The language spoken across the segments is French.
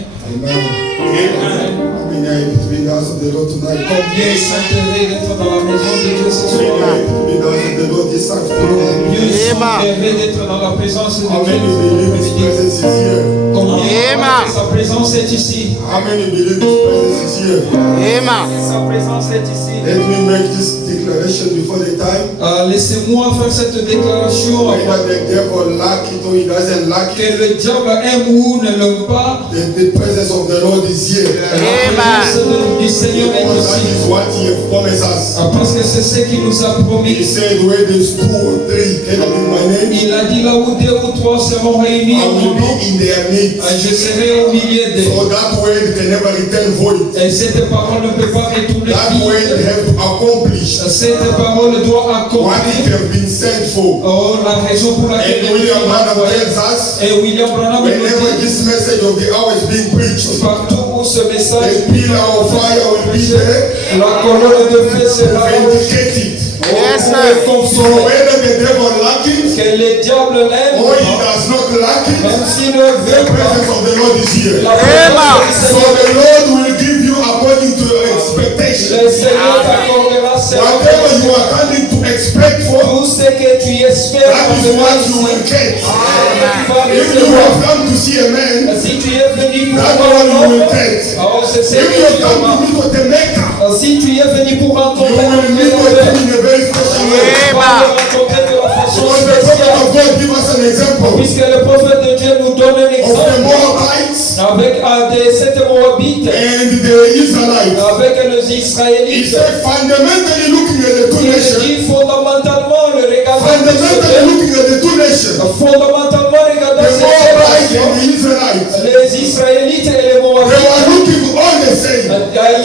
Amen. Amen. Combien est between the house of the Lord tonight? Combien s'intéressent d'être dans la maison de Dieu ce soir? Between the house of the Lord this afternoon. Combien s'intéressent d'être dans la présence de How Dieu? many believe His presence is here? Combien croient que sa présence est ici? How many believe His presence is here? Sa présence est ici. Let me make this declaration before the time. Laissez-moi faire cette déclaration Whether the devil lack it or he doesn't lack que it, le diable aime ou ne l'aime pas. the presence of the Lord is here. La présence du Seigneur est Because that ici. is what He has promised us. Parce que c'est ce qu'il nous a He promis. said, where there's 2 or 3 gathered in my name, Il a dit là où 2 ou 3 seront réunis I en will mon nom, be in their midst. je serai au milieu d'eux. So that word can never return void. Et cette parole ne peut pas retourner That word vide. have to accomplish Cette parole doit what accomplir it has been sent for. la raison pour laquelle And William Branham tells us, Et William Branham nous whenever dit, this message of the hour is being preached, partout où ce message, the pillar of fire will be there la colonne de feu to sera vindicate it. Yes, So whether the devil lack it que le diable l'aime, or he does not lack it, même s'il ne the veut pas, presence of the Lord is here. la présence du So Seigneur, the Lord will give you according to your expectation. le Seigneur t'accordera Whatever you are coming to expect for, tout ce que tu espères. that is what you will get. If you have come to see a man, Si tu es venu pour that's voir what un you will homme, get. alors c'est ce If you que have tu come to auras. meet with a maker, Si tu es venu pour you rencontrer will meet with him in a very special way. tu vas le rencontrer de la façon Because the prophet spéciale. of God give us an example Puisque le prophète de Dieu nous donne un of the exemple Moabites avec des 7 Moabites, and the Israelites. avec les He Israélites. said, fundamentally looking at the two Il nations, dit fondamentalement le regardant fundamentally looking at the two nations, fondamentalement regardant the ces Moabites nations, and the Israelites, les Israélites et les they Moabites, were looking all the same.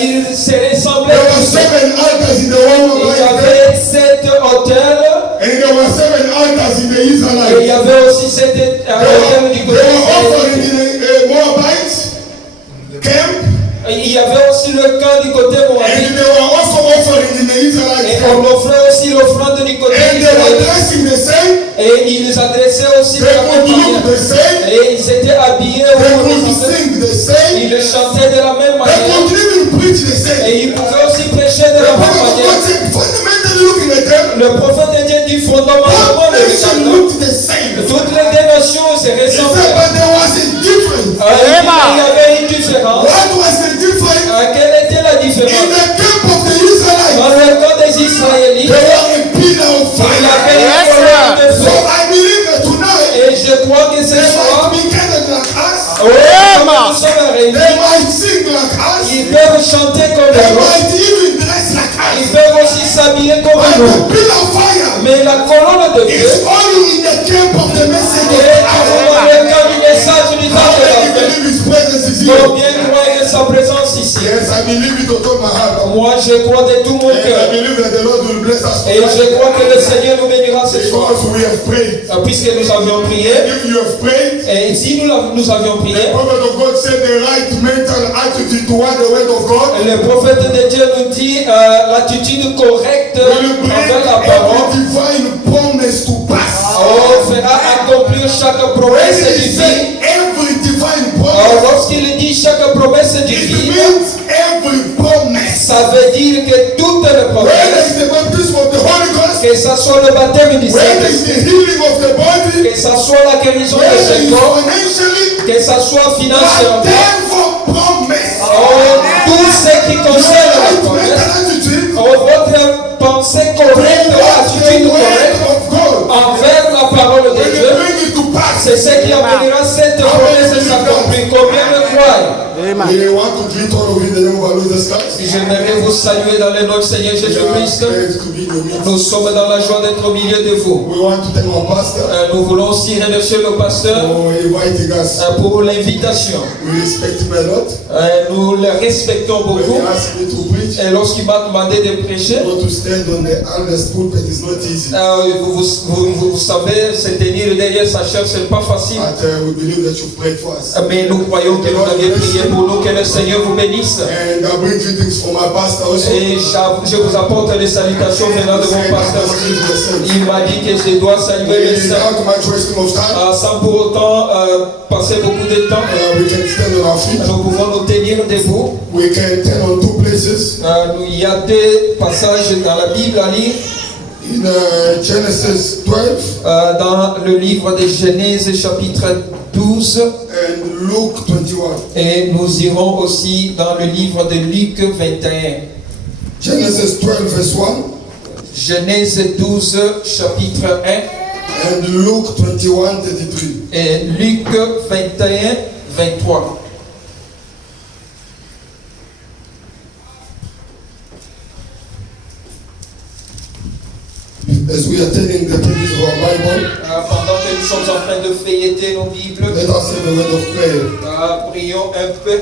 ils se ressemblaient There were tous. 7 altars in the Il y Moabite avait 7 hôtels and there were 7 altars in the et il y Israelites. avait aussi 7 hôtels du They côté were offering israélite. in the Moabite camp Il y avait aussi le camp du côté and Moabite they were also offering in the Israelite et camp. on offrait aussi l'offrande du côté And they were israélite. dressing the same, Et ils adressaient aussi de they la même could look manière. the same, Et ils étaient habillés they au could sing the same, ils chantaient de la même they manière. could even preach the same. Et ils pouvaient aussi prêcher de The la même prophet of God manière. said, fundamentally looking at them, Le prophète de Dieu dit fondamentalement all le nations regardant. looked the same. Toutes les deux nations se He said, ressemblaient. but there was a difference. Il y avait une différence. What was the difference? Quelle était la In différence? the camp of the Dans Israelites, le camp des Israélites, there was a pillar of il y fire. avait une colonne de So feu. I believe that tonight, Et je crois que ce they soir, might be gathered like us, comme nous sommes réunis, they might sing like us, ils peuvent chanter comme they nous. might even dress like Ils us. peuvent aussi s'habiller comme But nous. the pillar of fire Mais la colonne de feu is only in the camp of the message of est the hour. dans le camp du message du temps How de la many fin. believe His presence is here? Combien croient que sa présence ici? Yes, I believe it with all my heart. Moi, je crois de tout mon And I cœur. believe that the Lord will bless us Et je tonight crois que le Seigneur nous bénira ce soir. because we have prayed. Puisque nous avions prié. If you have prayed, Et si nous avions prié, the prophet of God said the right mental attitude toward the word of God le prophète de Dieu nous dit l'attitude correcte will bring envers la every parole. divine promise to pass. On fera accomplir chaque When promesse he divine. said every divine promise, Lorsqu'il dit chaque promesse it divine, means every promise. ça veut dire que toutes les Whether promesses, it's the baptism of the Holy Ghost, que ça soit le baptême du whether Saint, it's the healing of the body, que ça soit la guérison de whether ce it's corps, financially, que ça soit financièrement, whatever promise, tout ce qui concerne la right promesse, mental attitude votre pensée correcte, l'attitude correcte of God envers la parole de will Dieu, bring it to pass. c'est ce qui amènera cette promesse à s'accomplir. Combien me croient? We want to greet all of you in the name of our Lord Jesus Christ. J'aimerais vous saluer dans le nom du Seigneur We are Jésus-Christ. glad to be in your midst. Nous sommes dans la joie d'être au milieu de vous. We want to thank our pastor Nous voulons aussi remercier le pasteur for inviting us. pour l'invitation. We respect him a lot. Nous le respectons When beaucoup. he asked me to preach, Et lorsqu'il m'a demandé de prêcher, to stand on the eldest pulpit is not easy. vous savez, se tenir derrière sa chair, ce n'est pas facile. But we believe that you prayed for us. Mais nous croyons que vous avez prié priez pour nous, que le Seigneur vous bénisse. And I bring greetings from my pastor also. Et je vous apporte les salutations venant de mon pasteur. Il m'a dit que je dois saluer les saints. Without much wasting of time, Sans pour autant passer beaucoup de temps. we can stand on our feet. Nous pouvons nous tenir debout. We can turn on two places. Il y a deux passages dans la Bible à lire. In Genesis 12 Dans le livre de Genèse chapitre 12. and Luke 21. Et nous irons aussi dans le livre de Luc 21. Genesis 12 verse 1 Genèse 12 chapitre 1 and Luke 21 33. et Luc 21 23. As we are turning the pages of our Bible, Pendant que nous sommes en train de feuilleter nos Bibles, let us have a word of prayer. prions un peu.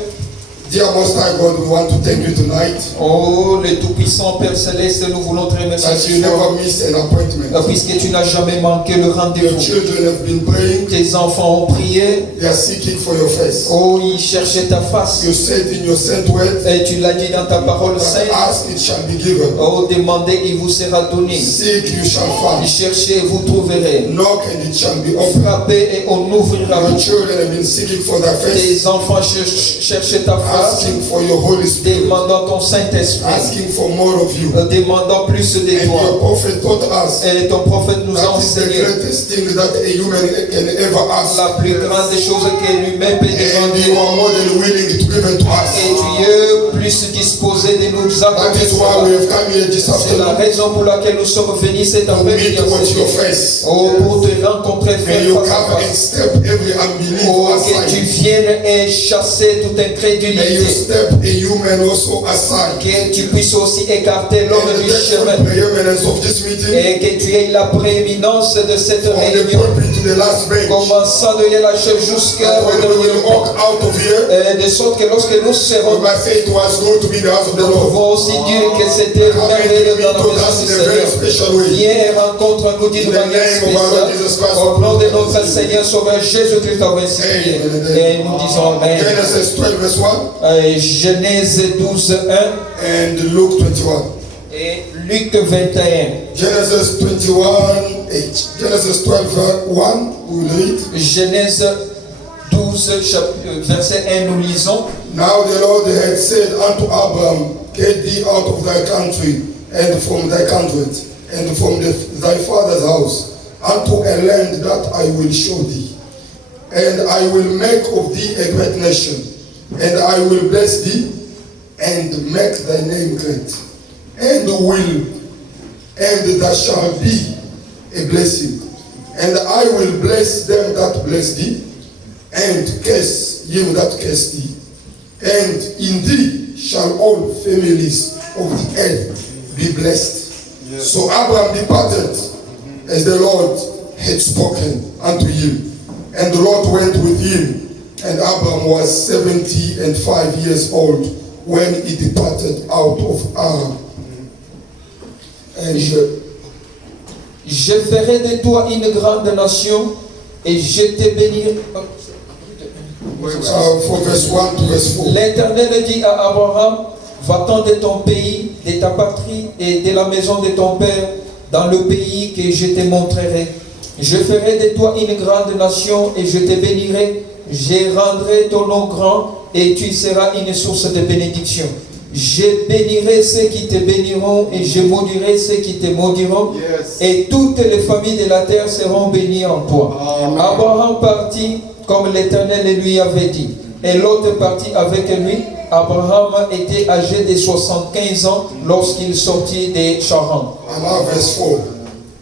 Dear Most High God, we want to thank you tonight Oh, le Tout-Puissant Père Céleste, nous voulons te remercier that ce you soir, never missed an appointment. puisque tu n'as jamais manqué le Your rendez-vous. children have been praying, Tes enfants ont prié. they are seeking for your face. Oh, ils cherchaient ta face. You said in your sent word, Et tu l'as dit dans ta parole that sainte. ask it shall be given. Oh, demandez, il vous sera donné. Seek you shall find. Cherchez, vous trouverez. Knock and it shall be opened. Frappez et on ouvrira. Your children have been seeking for thy face, Tes enfants cherchaient ta face, asking for your Holy Spirit, demandant ton Saint-Esprit, asking for more of you. demandant plus de And toi. your prophet taught us Et ton prophète nous a that is the enseigné greatest thing that a human can ever ask. la plus grande des choses que l'humain peut And demander. you are more than willing to give it to Et us. tu es plus disposé de nous That accorder is why cela. we have come here this C'est la afternoon raison pour laquelle nous sommes venus cet to meet après-midi. with your face. Oh, pour te rencontrer And you face à come and face. step every unbelief Oh, que tu aside. viennes et chasser toute May you incrédulité. step a human also aside. Que tu puisses aussi écarter l'homme And du the chemin. preeminence of this meeting, Et que tu aies la prééminence de cette from the réunion. pulpit to the last bench, Commençant de la chef jusqu'à that when we will walk out of here, de sorte que lorsque nous we serons, might say it was good to be in the house of the nous Lord. pouvons aussi dire que c'était Come and merveilleux meet dans la with maison us du in a very Seigneur. special way. Viens et rencontre-nous d'une In the manière name of our Lord Jesus spéciale. Christ. Au nom de notre Seigneur Sauveur Jésus-Christ, en ainsi prié. Et nous disons Amen. Genesis 12 verse 1 Genèse 12, 1 and Luke 21. et Luc 21. Genesis 21, 8. Genesis 12 verse 1, we will read. Genèse 12, verset 1, nous lisons. Now the Lord had said unto Abram, get thee out of thy country, and from thy kindred, and from thy father's house, unto a land that I will show thee. And I will make of thee a great nation, and I will bless thee, and make thy name great. And thou shalt be a blessing. And I will bless them that bless thee, and curse him that curse thee. And in thee shall all families of the earth be blessed. Yes. So Abraham departed as the Lord had spoken unto him. And the Lord went with him. And Abraham was 75 years old when he departed out of Haran. And je ferai de toi une grande nation et je te bénirai. from verse 1 to verse 4. L'Éternel dit à Abraham, va-t'en de ton pays, de ta patrie et de la maison de ton père, dans le pays que je te montrerai. Je ferai de toi une grande nation et je te bénirai. Je rendrai ton nom grand et tu seras une source de bénédiction. Je bénirai ceux qui te béniront et je maudirai ceux qui te maudiront. Yes. Et toutes les familles de la terre seront bénies en toi. Amen. Abraham partit comme l'Éternel lui avait dit. Et l'autre partit avec lui. Abraham était âgé de 75 ans lorsqu'il sortit de Charan. Verse 4.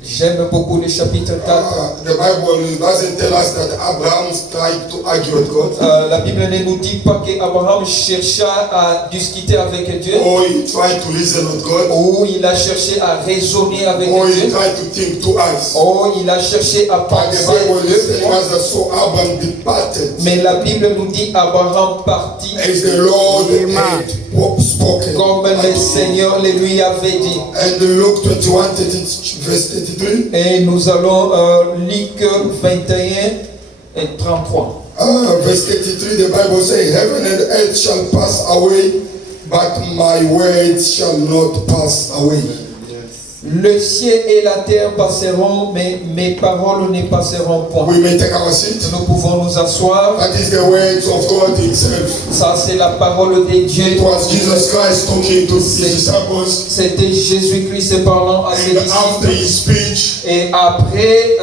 J'aime beaucoup le chapitre 4. The Bible doesn't tell us that Abraham tried to argue with God. La Bible ne nous dit pas qu'Abraham chercha à discuter avec Dieu. Or he tried to reason with God. Ou il a cherché à raisonner avec Or Dieu. he tried to think twice. Ou il a cherché à But the penser Bible is deux telling fois. us that so Abraham departed Mais la Bible nous dit Abraham partit as the Lord had spoken. comme le Seigneur le lui avait dit. And Luke 21, verse 33. Et nous allons Luc 21 et 33. Verse 33, the Bible says, heaven and earth shall pass away, but my words shall not pass away. Le ciel et la terre passeront, mais mes paroles ne passeront point. We may take our seat. Nous pouvons nous asseoir. That is the words of God himself. Ça, c'est la parole de Dieu. It was Jesus Christ talking to his disciples. C'était Jésus-Christ parlant à ses And after disciples. his speech, Et après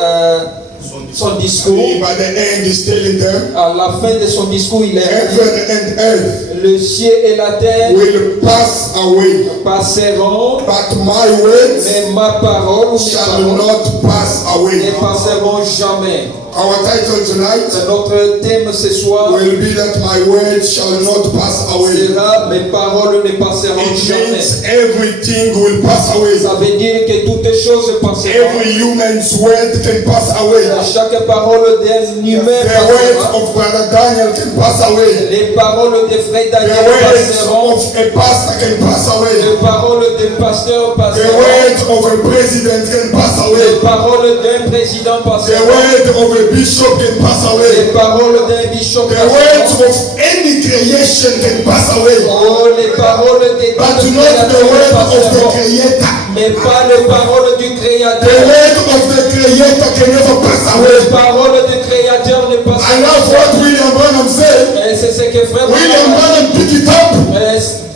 son discours, by the end he's telling them, à la fin de son discours, il est heaven and earth le ciel et la terre will pass away, passeront, but my words mais ma parole ou mes shall paroles not pass away. ne passeront jamais. Our title tonight Notre thème ce soir will be that my words shall not pass away. sera mes paroles ne passeront It jamais. means everything will pass away. Ça veut dire que toutes les choses passeront. Every human's word can pass away. Chaque parole d'un humain The words passera. of Brother Daniel can pass away. Les paroles de frère The Daniel words passeront. of a pastor can pass away. Les paroles d'un pasteur The passeront. words of a president can pass Les away. paroles d'un président The passeront. word of a bishop can pass Les away. paroles d'un bishop The words passeront. of any creation can pass away. Oh, les paroles des But not the word of the passeront. Creator. Mais pas les paroles du The Créateur. word of the Creator can never pass Les away. paroles du Créateur ne I passeront love pas. what William Branham said. Et c'est ce que frère William Branham picked it up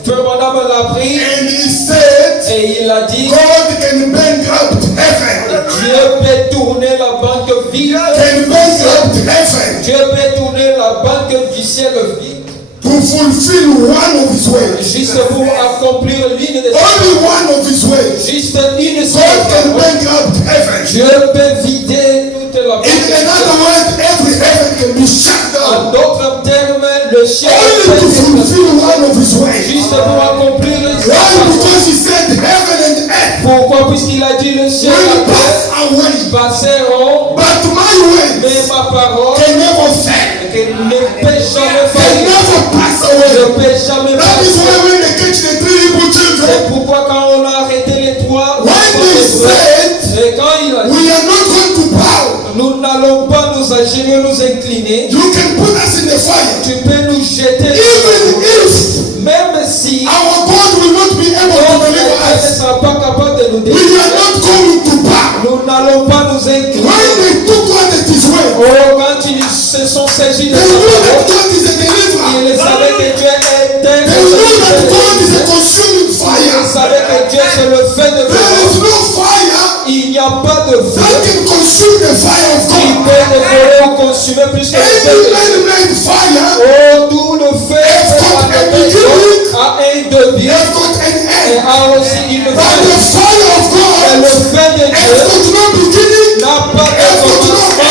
Frère Branham l'a pris and he said, et il a dit God can bankrupt heaven. Dieu peut tourner la banque vide. Can bankrupt heaven Dieu peut tourner la banque du ciel vide. to fulfill one of his ways. Juste pour accomplir l'une des Only one of his ways. Juste une God can seule. bankrupt heaven. Dieu peut vider toute la In another banque. word, every heaven can be shut En down. d'autres termes, le ciel Only peut to être fulfill one of his ways. juste pour accomplir Why? ça. Because he said heaven and earth Pourquoi? Puisqu'il a dit le ciel et will la pass terre away. passeront, But my mais words ma parole can never fail. ne peut jamais Can faillir. never pass Ne away. peut jamais That is passer. why when they catch the three Hebrew children, C'est pourquoi quand on a arrêté les trois, when they said, et quand il a dit, we are not going to bow, nous n'allons pas nous agir, nous incliner, you can put us in the fire. tu peux nous jeter, Even if même si our God will not be able to notre deliver Dieu ne us, sera pas capable de nous we délivrer, are not going to bow. nous n'allons pas nous When incliner. they took God at his word, Oh, quand ils se sont saisis de they sa knew that parole, God is a deliverer. ils savaient que Dieu était They knew that God is a Ils consuming fire. savaient que Dieu c'est le feu de There feu. is no fire Il n'y a pas de that feu can consume the fire of qui God. peut dévorer ou consumer plus que le feu Any de Dieu. man-made fire Oh, tout le feu a un début has got an et end. a aussi une But the fin. fire of Et le God feu de has Dieu got no beginning. n'a pas de commencement,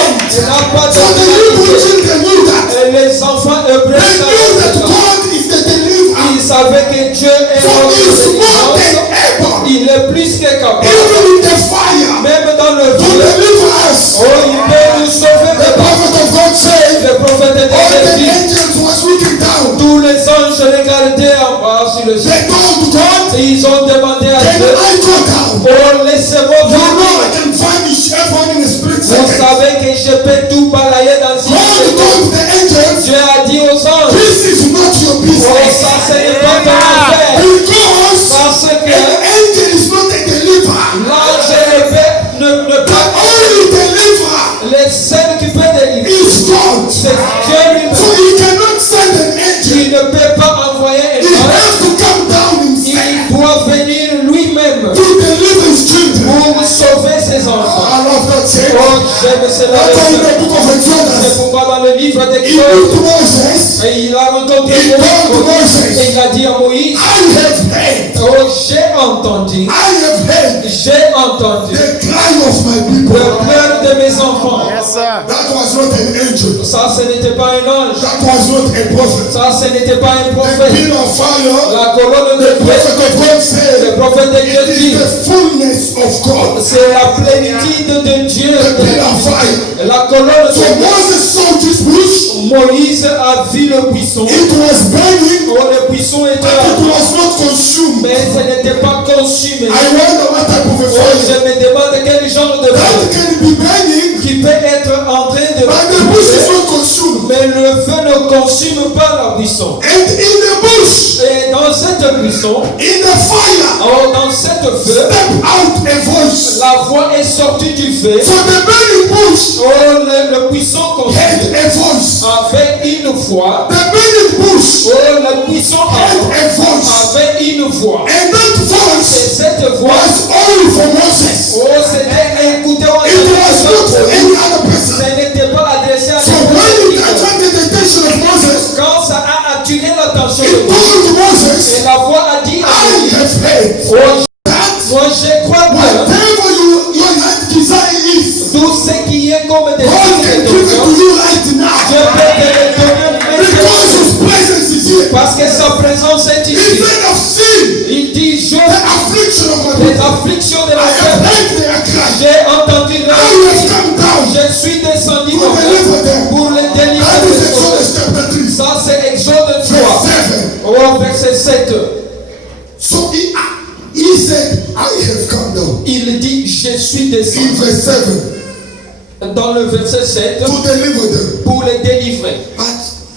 n'a pas de So the Hebrew finalité. children knew that. Et les enfants hébreux They knew that savaient ça. God is the deliverer. Ils savaient que Dieu est So notre he is more than délivrance. able, Il est plus que capable, even in the fire, même dans le to feu. deliver us. Oh, il peut nous sauver. The prophet of God said, Le prophète de all Dieu the dit, angels was looking down. tous les anges regardaient en bas sur le ciel. They told God, Et ils ont demandé à can Dieu, I go down? oh, laissez-moi You know venir. I can vanish everyone in a split Vous second. savez que je peux tout balayer dans une God seconde. told the angels, Dieu a dit aux anges, this is not your oh, business. ça ce n'est pas ton affaire. Because Parce an que angel is not a deliverer. l'ange ne peut The pas. only deliverer Les seuls qui peuvent délivrer, is God. c'est Dieu So lui-même. he cannot send an angel. Il ne peut pas envoyer un He ange. has to come down himself Il doit venir lui-même to deliver his children. pour sauver ses enfants. I love that saying. Oh, j'aime cela. That's why in the book of C'est Exodus, pourquoi dans le livre he d'Exode, looked to Moses, et il a rencontré he told Moïse, et Moses, il a dit à Moïse, I have heard, oh, j'ai entendu, j'ai entendu the cry of my le people. pleur de mes enfants. Yes, sir. That was not an angel. Ça, ce n'était pas un ange. That was not a prophet. Ça, ce n'était pas un The prophète. pillar of fire, La colonne de the prophet Dieu, of God le said, prophète de Dieu it is dit, the fullness of God. c'est la plénitude de Dieu. The pillar of fire. La colonne So de Dieu. Moses saw this bush. Moïse a vu le buisson. It was burning, Oh, le buisson était but là, it was not consumed. mais ce n'était pas consumé. I wonder what type of a Oh, fire je me demande quel genre de that feu can be burning, qui peut être en train de but the bush is brûler, not consumed. mais le buisson. And in the bush, Et dans cette buisson, in the fire, dans cette feu, step out a voice. la voix est sortie du feu. So the burning bush Le buisson had a voice. avait une voix. The burning bush Le buisson had a voice. avait une voix. And that Et voice cette voix, was only for Moses. c'était écouté en It was not for any other person. Ce n'était pas adressé à So when it quelqu'un. attracted the attention of Moses, Quand ça a attiré l'attention it de Dieu, told Moses, et la voix a dit à I Dieu, have heard that moi je crois que whatever your heart desire is, tout ce qui est comme des God can give it to you right Dieu now. peut te le donner Because maintenant. His presence is here. Parce que sa présence est ici. Instead of seeing Il dit, the affliction of my les people, afflictions de I la have terre, heard their cry. j'ai entendu I leur have cri. come down Je suis descendu to dans deliver them. pour les That délivrer. is Exodus chapter 3, Ça c'est Exode 3, verse 7. au verset 7. So he said, I have come down. Il dit, je suis In descendu. verse 7, Dans le verset 7, to deliver them. pour les délivrer. But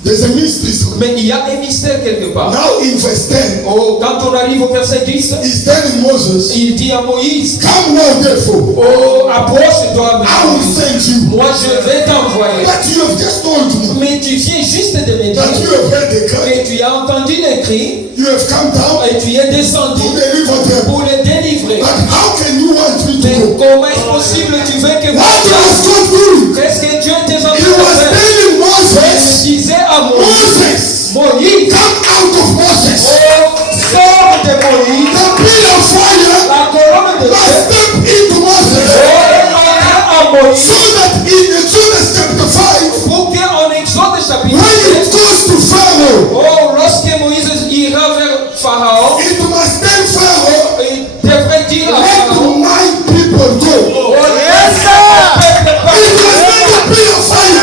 there's a mystery. Mais il y a un mystère quelque part. Now in verse 10, Quand on arrive au verset 10, he's telling Moses, il dit à Moïse, come now therefore, approche-toi de I will moi. send you. Moi je vais t'envoyer. But you have just told me Mais tu viens juste de me that dire you have heard the cry. que tu as entendu les cris You have come down et tu es descendu to deliver them. pour les délivrer. But how can you want me Mais to go? comment est-ce possible tu veux que What was God doing? Qu'est-ce que Dieu t'est en train He de was faire? telling Il Moses, disait à Moïse, Moïse, come out of Moses. sors de Moïse, The pillar of fire la colonne de must feu, step into Moses. à Moïse, So that in Exodus chapter 5, pour qu'en Exode chapitre when it 7, goes to Pharaoh, lorsque Moïse ira vers Pharaon, it must tell Pharaoh, il devrait dire à let Pharaon, my people go. laisse mon peuple It was partir. not the pillar of fire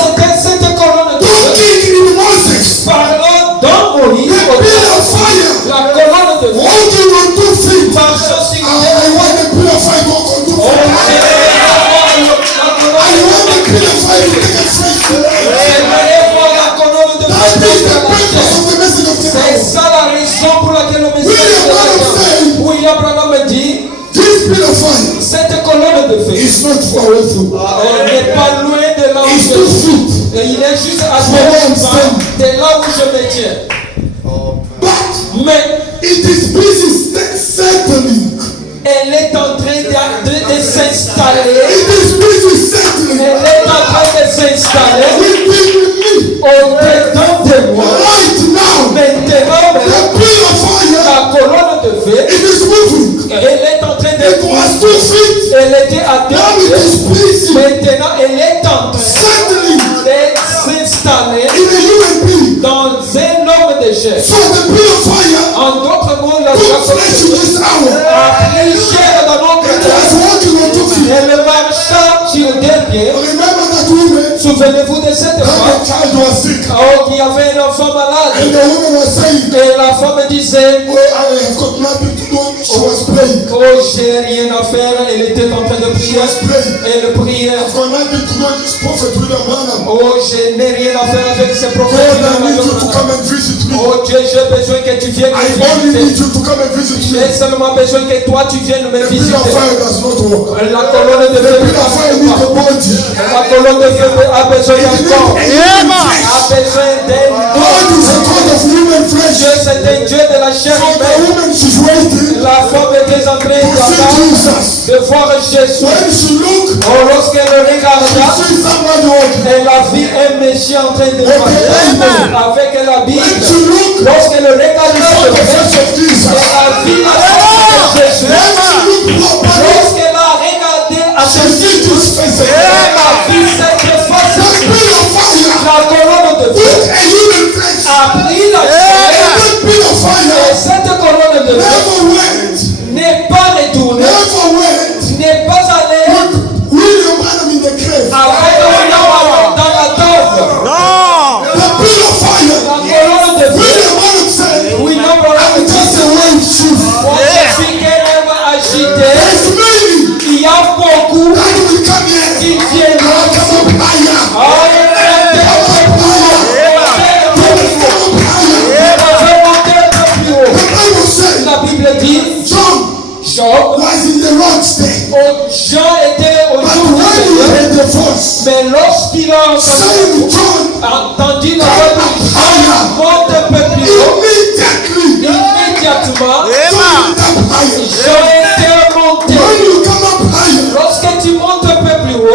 C'était cette colonne de feu, talking in Moses. parlant dans Moïse, The pillar of fire la colonne de feu, walking on 2 feet. marchant sur I want the pillar of fire to walk on 2 feet. I want the pillar of fire to take a fresh step. That is the purpose of the message of the C'est hour. ça la raison pour laquelle le message de William Branham dit, This pillar of fire cette colonne de feu is not far away from. n'est pas loin de là où It's je 2 suis. feet. Et il est juste à From de là où je me tiens. But Mais it is busy settling. elle est en train de s'installer. It is busy settling Elle est en train de s'installer within me. au-dedans de moi. Right now, Maintenant, the pillar of fire, la colonne de feu, it is moving. elle est en train It de was 2 feet. Elle était à Now it deux. is busy Maintenant, elle est en train settling de s'installer in a human being. dans un homme de chair. So the pillar of fire En d'autres mots, la took flesh in this hour. a pris chair dans notre It cœur. was walking on 2 feet. Elle marcha sur deux pieds. Remember that woman Souvenez-vous de cette that femme the child was sick. qui avait un enfant And malade. the woman was saying, Et la femme disait, oh, I have got nothing to do. She was praying. oh, j'ai rien à faire. Elle était en train de She prier. was praying. Elle priait. I've got nothing to do with this prophet William Branham. Oh, je n'ai rien à faire avec ces God, prophètes. I need you to come and visit me. Oh Dieu, j'ai besoin que tu viennes I me only need visiter. you to come and visit me. J'ai seulement besoin que toi tu viennes me The pillar visiter. of fire does not work. La colonne de The feu pillar of fire needs a body. La colonne de feu a besoin It d'un needs corps. a human A flesh. besoin d'un God is a God of human flesh. Dieu, c'est un Dieu de la chair So the humaine. woman, she's waiting La femme était en train to see d'attendre Jesus. de voir Jésus. When she looked, Oh, lorsqu'elle le she regarda, sees somebody walking. elle a vu un monsieur en train de parler avec la When Bible. she looked, Lorsqu'elle le she regarda, saw the face of Jesus. elle a vu la face de Jésus. When she looked properly, Lorsqu'elle a regardé à she ce sees this face elle again. a vu cette face. The pillar of fire La colonne de feu with a human flesh. a pris la chair. That pillar of Et fire cette colonne de feu never went, n'est pas retournée, never went n'est pas allée with William Branham in the grave. avec William dans la tombe. The pillar of fire, La colonne de feu, William Branham said, William I'm just a wave chief. il a saying, John, entendu la voix de Jean, monte un peu plus haut, immédiatement, Jean était monté. when you come up higher, Lorsque tu montes un peu plus haut,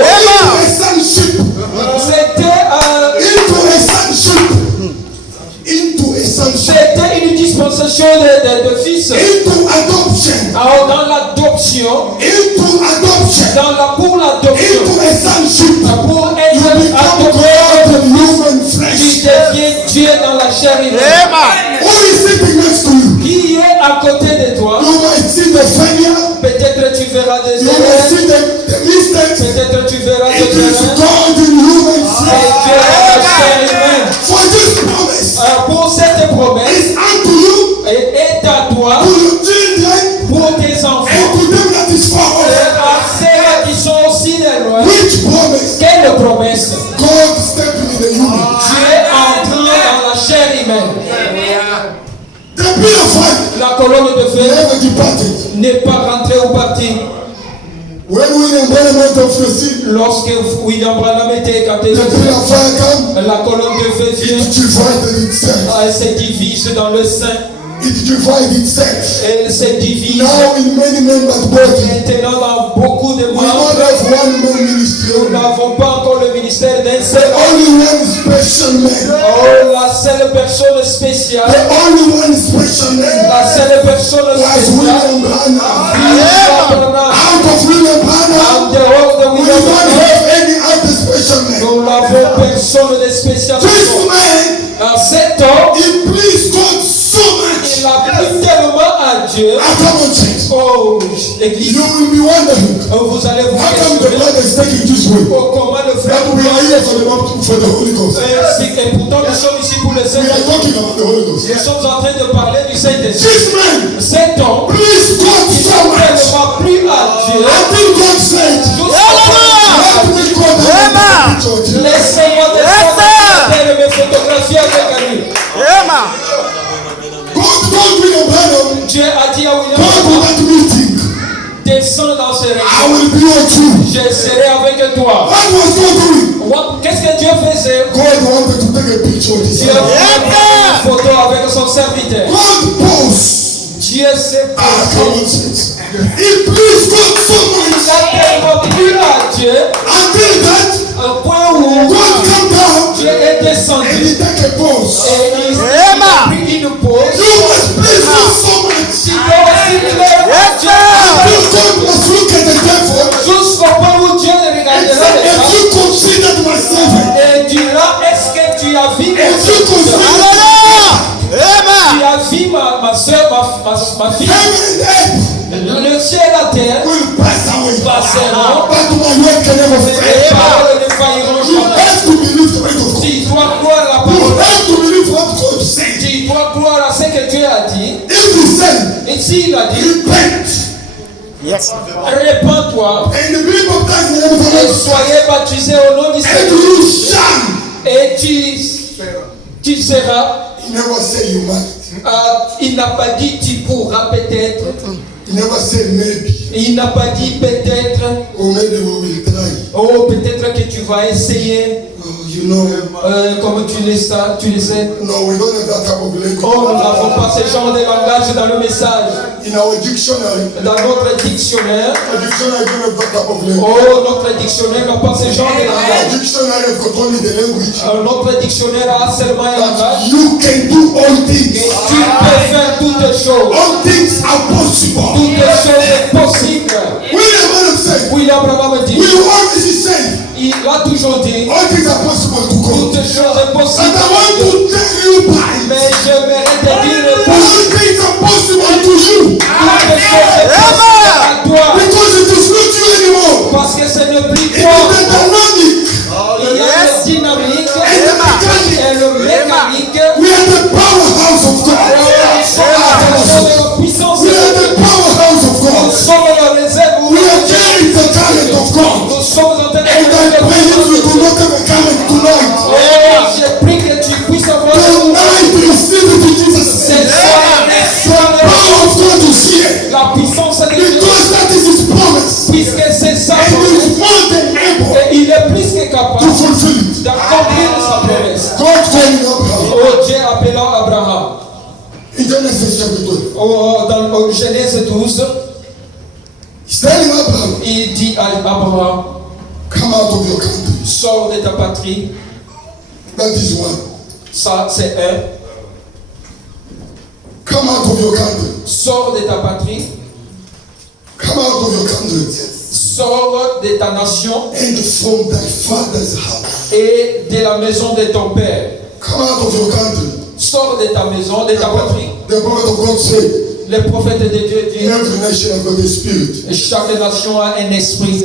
into a sonship, c'était une dispensation de fils. into adoption, Alors, dans l'adoption, pour l'adoption, into a sonship, pour you être become adopté, God in human tu flesh. deviens Dieu dans la chair humaine. Who is sitting next to you? Qui est à côté de toi? You might see the failure, Peut-être tu verras des you might erreurs, see the mistakes. peut-être tu verras It des is erreurs. God in human Et flesh. Dieu dans la chair humaine. For this promise Pour cette promesse, is unto you, est à toi, to your children, pour tes enfants, and to them that is far et off. à ceux qui sont aussi de loin. Which promise? Quelle promesse? God stepping in the human. Dieu entrant dans la chair humaine. The pillar of fire La colonne de feu never departed. n'est pas rentrée au parti. When William Branham of the sea, Lorsque William Branham était écarté, the pillar of fire come, la colonne de feu vient, it divided itself. elle se divise dans le sein. It divided itself. Elle se divise. Now in many members body, Maintenant, dans beaucoup de we membres, don't have one man ministry. nous n'avons pas encore le ministère d'un The seul homme. only one special man. Oh, la seule personne spéciale, The only one special man la seule personne was spéciale, William Branham. out Out of William Branham, dehors de we William don't Branham, have any other special man. nous n'avons personne de spécial. This man, Cet homme, he pleased God so much. il a plu tellement à Dieu. Come on, church. Oh, l'église, You will be wondering, vous allez vous how come the questionner. Lord is taking this way? Oh, comment le frère That we are here for the Holy Ghost. et pourtant nous sommes ici pour le We are Saint-Esprit. talking about the Holy Ghost. Nous sommes en train de parler du Saint-Esprit. This man Cet homme, pleased God il so n'a much. tellement plu à Dieu. Until God said, let me go down to the picture. Laissez-moi descendre mes photographies avec lui. God told William Branham, Dieu a dit à William, go to that meeting. descends dans ce I réseau. will be with you. Je serai avec toi. What was God doing? Qu'est-ce que Dieu faisait? God wanted to take a picture with his Dieu son. voulait prendre une photo avec son serviteur. God posed. Dieu s'est Come on, posé. church. He pleased God so Il much. a tellement plu à Dieu, Until that, au point où God came down Dieu est and descendu he took a pose. et il a pris une pause. You must please God so much. Tu dois aussi plaire à Dieu Until God must look at the devil jusqu'au point où Dieu ne and regardera say, les if gens you considered my servant, et dira, est-ce que tu as vu if you tu consider as vu ma soeur, ma fille? heaven and earth Le ciel et la terre will pass away, passeront, but my word can never mais fail. les paroles ne failliront You jamais. have to believe the word of God. Tu dois croire la You parole. have to believe what God said. Tu dois croire à ce que Dieu a dit. If he said, Et s'il a dit, repent répands-toi and the believe baptized in the name of the et Lord, soyez baptisés au nom du and Seigneur. you shall. Et tu seras. He never said you might. Il n'a pas dit tu pourras peut-être. He never said maybe. Il n'a pas dit peut-être. Or maybe we will try. Oh, peut-être que tu vas essayer. Oh, you know. Comme tu le sais. No, we don't have that type of language. Oh, nous n'avons pas ce genre de langage dans le message. In our dictionary, Dans notre dictionnaire. our dictionary don't have that type of language. Oh, notre dictionnaire n'a pas ce genre de Our langage. dictionary has got only the language Notre dictionnaire a seulement un langage. that you can do all Et things. tu peux faire toutes choses. All things are possible. Toutes choses sont possibles. William Branham said, William Branham dit, we always say, il a toujours dit, all things are possible to God. toutes choses sont And possibles. I want to tell you by Mais j'aimerais te dire, all things are possible to you. toutes choses sont possibles à toi. Because it is not you anymore. Parce que ce n'est plus It is toi. the dynamic Il y a le dynamique and the mechanic. et le mécanique. We are the powerhouse of Nous God. sommes la puissance We de are the Dieu. powerhouse of Nous God. sommes la réserve. We are carrying the current of God. Nous sommes en train de And I pray if you do not have a current tonight, Oh, j'ai pris que tu puisses avoir tonight receive it in Jesus' cette name. In Genesis chapter 12. Dans Genèse 12, He's telling Abraham, il dit à Abraham, come out of your country. sors de ta patrie. That is one. Ça, c'est un. Come out of your country. Sors de ta patrie. Come out of your country. Sors de ta nation And from thy father's house. et de la maison de ton père. Come out of your country. Sors de ta maison, de ta patrie. The prophet of God said, Le prophète de Dieu dit, every nation has got a spirit. chaque nation a un esprit.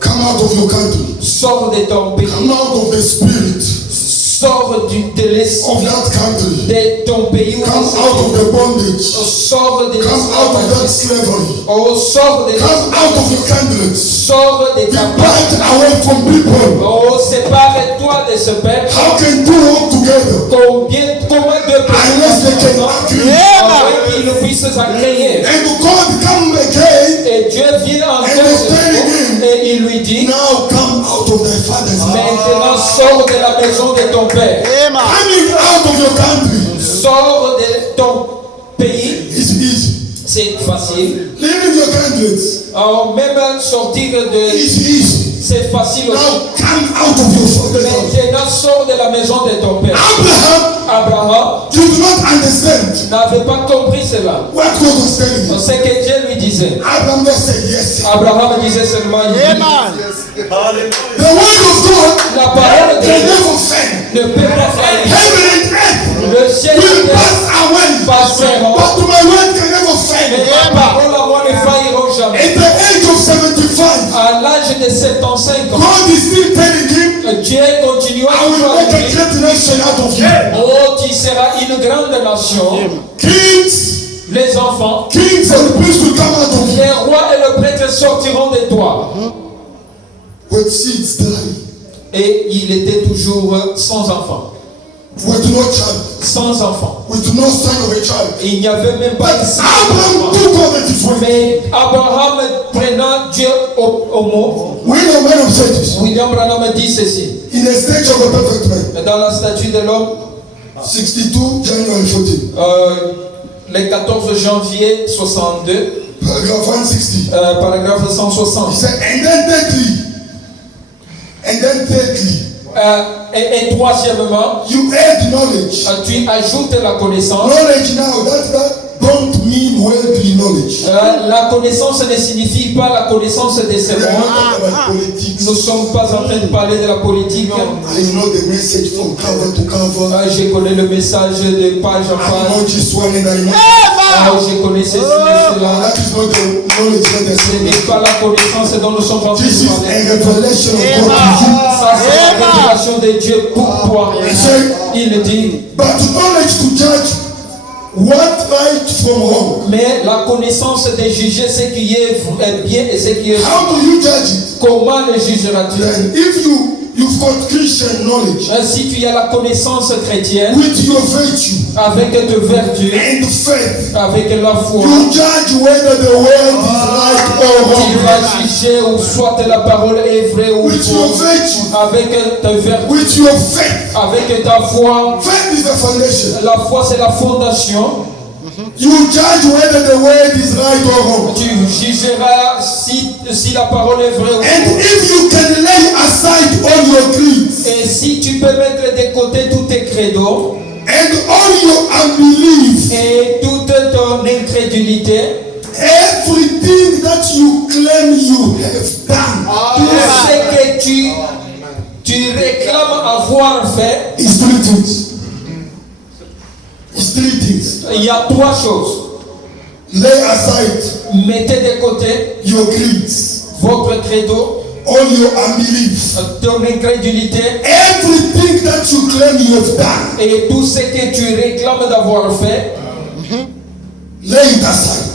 Come out of your country. Sors de ton pays. Come out of the spirit Sors de l'esprit of that country. de ton pays. Come out of the bondage. Sors de Come out of that l'esclavage. slavery. Oh, sors de Come out of your country. Sors de ta patrie. Depart away from people. Oh, sépare-toi de ce peuple. How can two walk together Comment deux unless they can personnes agree? afin qu'ils ne puissent s'agréer? And God come again. Et Dieu vient encore et il lui dit, Now come out of thy father's house. maintenant sors de la maison de ton père. Coming out of your country Sors de ton pays. is easy. C'est facile. Leaving your countries Alors même sortir de... is easy. C'est facile aussi. Now come out of your father's house. Maintenant sors de la maison de ton père. Abraham You do not understand n'avait pas compris cela. what God was telling you. C'est que Dieu lui disait. Abraham just said yes. Abraham disait seulement oui. The word of God La parole de can Dieu never fail. ne peut pas faillir. Heaven and earth Le ciel will et pass away, passeront, but my word can never mais fail. ma parole à moi ne failliront jamais. At the age of 75, À l'âge de 75 ans, God is still telling him, Dieu continue I will à make a dire, great nation out of you. oh, tu seras une grande nation. Kings, Les enfants, kings and priests will come out of you. les rois et le prêtre sortiront de toi. With seeds die, Et il était toujours sans enfant. with no child, Sans enfant. with no son of a child. Et il n'y avait même pas But ici Abraham d'enfant. took over his way. Mais Abraham, prenant Dieu au mot, William man of churches, William Branham dit ceci. in a stage of a perfect man, Dans la statue de l'homme, 62 January 14, le 14 janvier 62, paragraph 160. paragraphe He 160. said, and then thirdly, Et troisièmement, you add knowledge. tu ajoutes la connaissance. Knowledge now, that don't mean worldly knowledge. La connaissance ne signifie pas la connaissance de ce We are monde. not talking about politics. Nous ne sommes pas en train de parler de la politique. I know the message from cover to cover. Je connais le message de page en I page. know this one and I know. Je connais ceci et cela. That is not the knowledge that they're Ce saying. n'est pas la connaissance dont nous sommes en train This de is parler. a revelation of God to you. Ça, c'est la révélation de Dieu pour toi. He said, Il dit, but knowledge to judge what right from wrong. mais la connaissance de juger ce qui est bien et ce qui est How do you judge it? comment le jugeras-tu? Then if you've got Christian knowledge Si tu as la connaissance chrétienne with your virtue avec tes vertus, and faith, avec la foi, you judge whether the word is right or tu wrong. vas juger ou soit la parole est vraie ou With your fausse. virtue, Avec tes vertus, with your faith. avec ta foi. Faith is the foundation. La foi, c'est la fondation. You judge whether the word is right or wrong. Tu jugeras si la parole est vraie ou And fausse. if you can lay aside all your creeds Et si tu peux mettre de côté tous tes credos and all your unbelief, et toute ton incrédulité, everything that you claim you have done tout ce que tu réclames avoir fait, is three things. It's three things. il y a trois choses. Lay aside Mettez de côté your creeds, votre credo, all your unbelief, ton incrédulité everything that you claim you have done. et tout ce que tu réclames d'avoir fait. Lay it aside.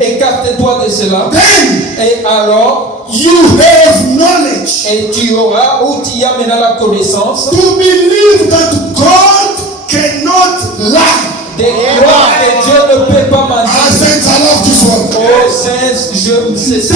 Écarte-toi de cela. Then Et alors, you have knowledge et tu auras ou tu y as maintenant la connaissance to believe that God cannot lie. de croire que Dieu ne peut pas I mentir. said I love this one. Oh Saint, je sais ça.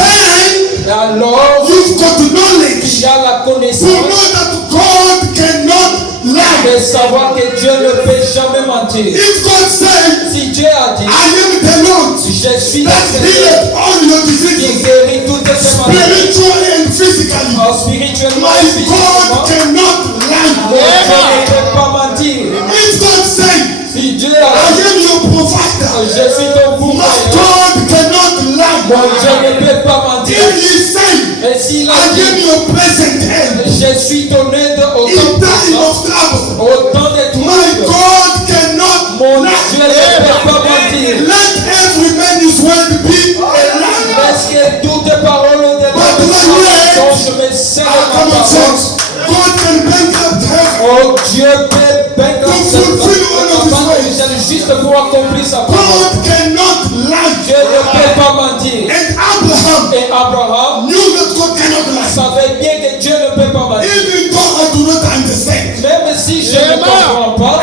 Then Alors, you've got tu knowledge as la to connaissance know that God cannot lie. de savoir que Dieu ne peut jamais mentir. mentir. If God said, Si Dieu a dit, I am the Lord je suis le that Seigneur healeth all your qui diseases, guérit toutes tes maladies, spiritually and physically, spirituellement my et God physiquement, cannot lie. mon Dieu ne peut pas mentir. If God said, Si Dieu I a dit, am your provider, je suis ton my pourvoyeur, God cannot mon lie. Dieu ne peut pas mentir. If He said, Et s'il I a am dit, your present help je suis ton aide au in temps time présent, of trouble, au temps de my trouble, God cannot mon lie. Dieu ne peut pas mentir. Let every man his word be a lie. Parce que toutes paroles de But l'homme when sont you hear, mensonges, mais c'est come ma on, parole. church. God can bankrupt heaven. Oh Dieu peut vaincre To fulfill all of his ways. juste pour accomplir sa parole. God cannot lie. Dieu ne peut pas mentir. And Abraham Et Abraham knew that God cannot lie. savait bien que Dieu ne peut pas mentir. Even though I do not understand, Même si je ne comprends pas,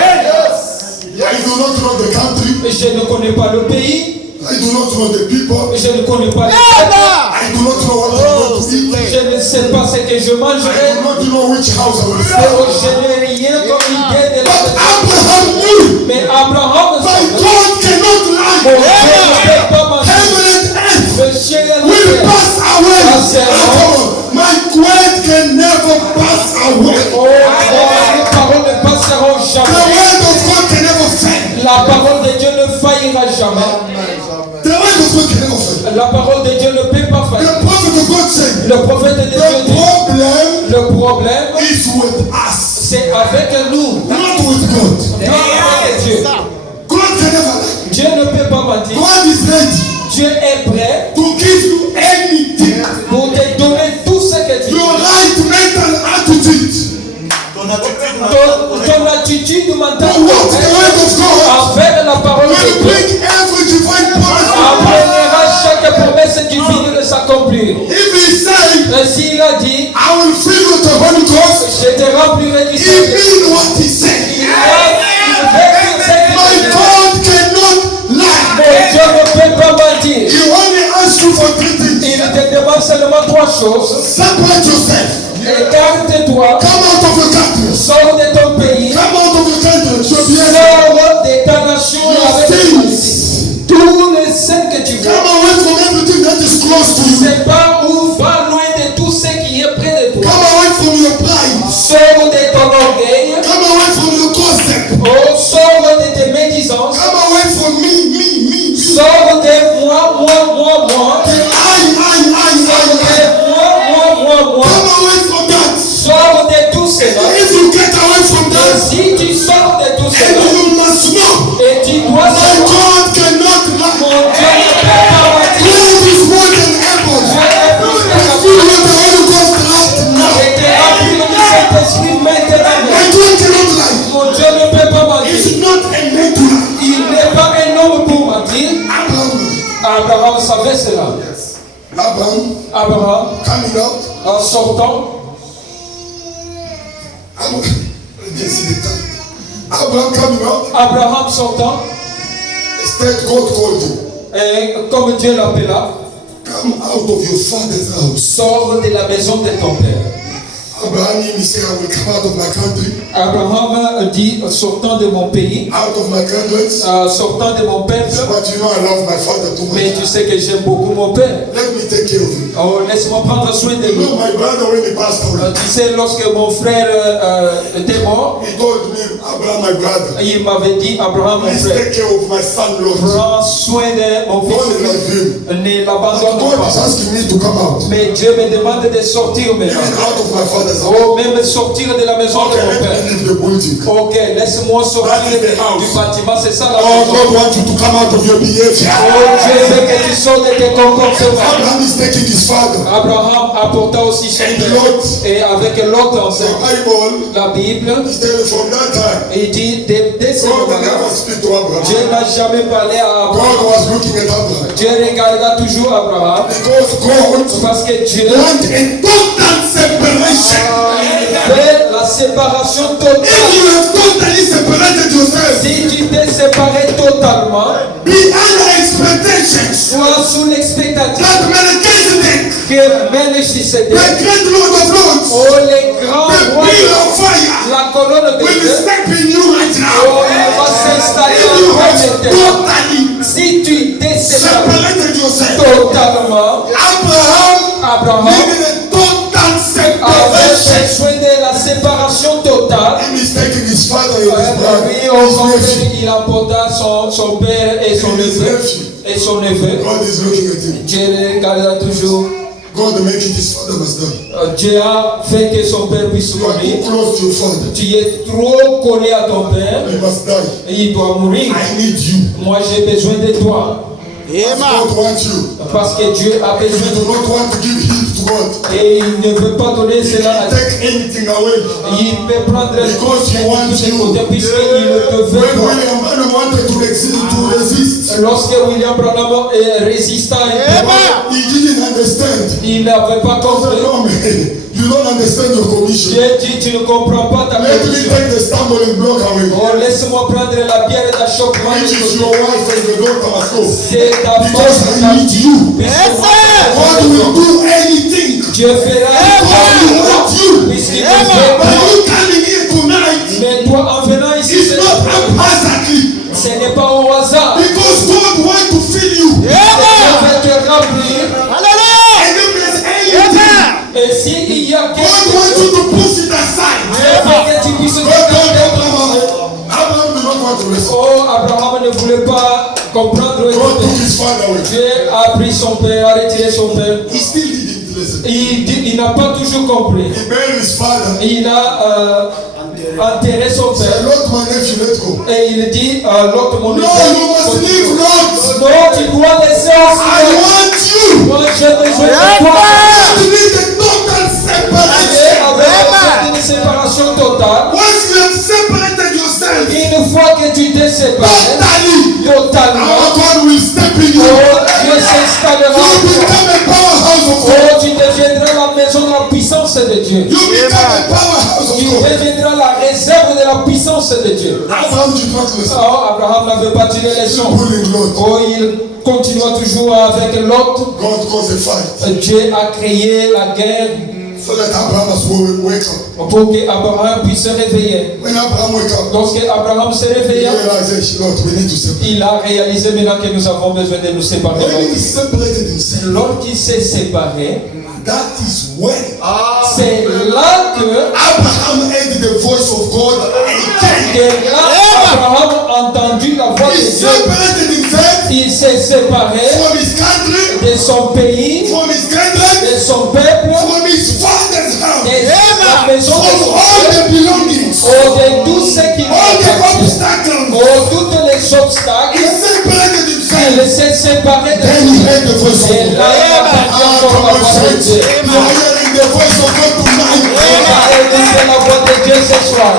I do not know the country, je ne connais pas le pays, I do not know the people, je ne connais pas les peuples, I do not know what I'm going to eat, je ne sais pas ce que je I mangerai, do not know which house I will je stay. n'ai rien comme idée de la But maison. Abraham knew Mais Abraham my savait, God cannot mon lie. Dieu ne peut pas mentir. Heaven and earth Le ciel et la will terre. pass away. Passeront. Come on. My word can never pass away. Oh, les paroles ne passeront The jamais. word of God can never fail. La parole de Dieu ne faillira jamais. The word of God can never fail. La parole de Dieu ne peut pas The faillir. prophet of God said, Le prophète de Dieu the dit, problem le problème, is with us, c'est avec nous, not with God. pas avec Dieu. God can never lie. Dieu ne peut pas mentir. God is ready Dieu est prêt to give you anything. pour te donner tout ce que tu Your veux. right mental attitude Ton attitude mentale towards the word of God envers la parole de will Dieu bring every divine promise. entraînera chaque promesse divine de s'accomplir. If He said, Et s'il a dit, I will fill you with the Holy Ghost, je te remplirai du He Saint-Esprit. mean what He said. My Mon God cannot lie. Dieu ne peut pas mentir. He only asks you for three things. Il te demande seulement trois choses. Separate yourself. Écarte-toi, Come out of your country. sors de ton pays, Come out of your country. So be sors de ta nation avec tes Your pensées. Tous les saints que tu Come vois, away from everything that is close to you. sépare ou va loin de tout ce qui est près de toi. Come away from your pride. Sors de ton orgueil, Come away from your gossip. sors de tes médisances, Come away from me. sors de moi. Come away from that. Sors de tout cela. If you get away from Et that, si tu sors de tout and cela, you must know, et tu dois my savoir, God cannot lie. mon Dieu ne peut pas mentir. God is more than able. Dieu est plus que I feel capable with the Holy Ghost right now. et te remplir du Saint-Esprit maintenant. My God cannot lie. Mon Dieu ne peut pas mentir. He's not a man to lie. Il n'est pas un homme pour mentir. Abraham. Abraham savait cela. Abraham, Coming out. en sortant, Abraham coming out. Abraham sortant, Instead, God called him. et comme Dieu l'appela, Come out of your father's house. sors de la maison de ton père. Abraham he said, I will come out of my country, Abraham dit, sortant de mon pays, out of my country. sortant de mon peuple, But you know I love my father too mais much. tu sais que j'aime beaucoup mon père. Let me take care of him. Oh, laisse-moi prendre soin de You lui. know my brother when he passed away, Tu sais, lorsque mon frère était mort, he told me, Abraham, my brother, il m'avait dit, Abraham, mon please frère, take care of my son, Lord. prends soin de mon Don't fils, leave him. ne But l'abandonne God pas. is asking me to come out. Mais Dieu me demande de sortir Even maintenant. out of my father's house. Oh, même sortir de la maison de Okay, mon let père. me leave the building. Ok, laisse-moi sortir That is the house. du bâtiment, c'est ça la Oh, maison. God wants you to come out of your behavior. Oh, Dieu veut que tu sors de tes comportements. Abraham is taking his father. Abraham apporta aussi son And père. Lot, Et avec l'autre the ensemble, Bible, la Bible, is telling from that time, il dit, dès ce God moment-là, never speak to Abraham. Dieu n'a jamais parlé à Abraham. God was looking at Abraham. Dieu regarda toujours Abraham Because God parce que Dieu wants a total separation. fait la séparation If totale. you have totally separated yourself, Si tu t'es séparé totalement, be under expectation sois sous l'expectative that Melchizedek, que Melchisedec, the great Lord of Lords, oh les grands the rois, pillar of fire, la colonne de will Dieu, step in you right oh now. il va il apporta son père et son and his neveu. nephew. Et son neveu. God is looking at him. Dieu le regarda toujours. God make it his father must die. Dieu a fait que son père puisse You are mourir. too close to your father. Tu es trop collé à ton père. You must die. Et il doit mourir. I need you. Moi j'ai besoin de toi. God wants you. Parce que Dieu a If besoin you de do toi. not want to give him to God, Et il ne veut pas donner cela à Dieu. take anything away. Il peut prendre Because he wants you. puisqu'il ne te veut When pas. William Branham wanted to resist, Lorsque William Branham est résistant, he didn't understand. il n'avait pas I said, compris. no man, you don't understand your commission. Dieu dit, tu ne comprends pas ta Let me condition. take the stumbling block away. Oh, laisse-moi prendre la pierre d'achoppement. Which is your wife and your daughter must go. C'est ta Because force. I need you. God will do anything. Dieu fera God will want you. puisqu'il But te veut. you coming here tonight Mais toi, en venant ici, is not haphazardly. ce n'est pas au hasard. Because God wants to fill you. Dieu veut te remplir. And if there's anything, Et s'il y a God quelque wants chose, you to push it aside. Dieu veut que tu puisses God told Abraham did not want to listen. Oh, Abraham ne voulait pas comprendre. God took his father away. Dieu a pris son père, a retiré son père. He still didn't listen. Il n'a pas toujours compris. He buried his father. Il a enterré son Said, père. Lot, my nephew, let's go. Et il dit à l'autre mon No, you must leave Lot. non, tu dois laisser I aussi. want you. Moi, j'ai besoin de toi. You need a total Dieu separation. avait besoin d'une séparation totale. Once you have separated yourself Une fois que tu t'es séparé totalement, our God will step in you. oh, Dieu s'installera. You become a powerhouse of God. Oh, tu deviendras la maison de la puissance de Dieu. You become a powerhouse Tu of God. deviendras la réserve de la puissance de Dieu. Abraham did not listen. Oh, Abraham n'avait pas tiré les leçons. Pulling Lot. Oh, il continua toujours avec l'autre. God caused a fight Dieu a créé la guerre so that Abraham must wake up. pour qu'Abraham puisse se réveiller. When Abraham wake up, Lorsque Abraham se he réveilla, realized, Lord, we need to separate. il a réalisé maintenant que nous avons besoin de nous séparer. When he separated himself, Lorsqu'il s'est séparé, that is when c'est là que Abraham heard the voice of God again. Abraham a entendu la voix He de Dieu. separated himself Il s'est séparé from his country, de son pays, from his brethren, de son peuple, from his father's house, de la maison de from son all père, the belongings, de tout ce qui lui all the appartient, obstacles. tous les obstacles. He separated himself. Il s'est séparé de Then he heard the voice of Et God. là, il a entendu encore la voix de Dieu. You are hearing the voice of God tonight. C'est la voix de Dieu ce soir.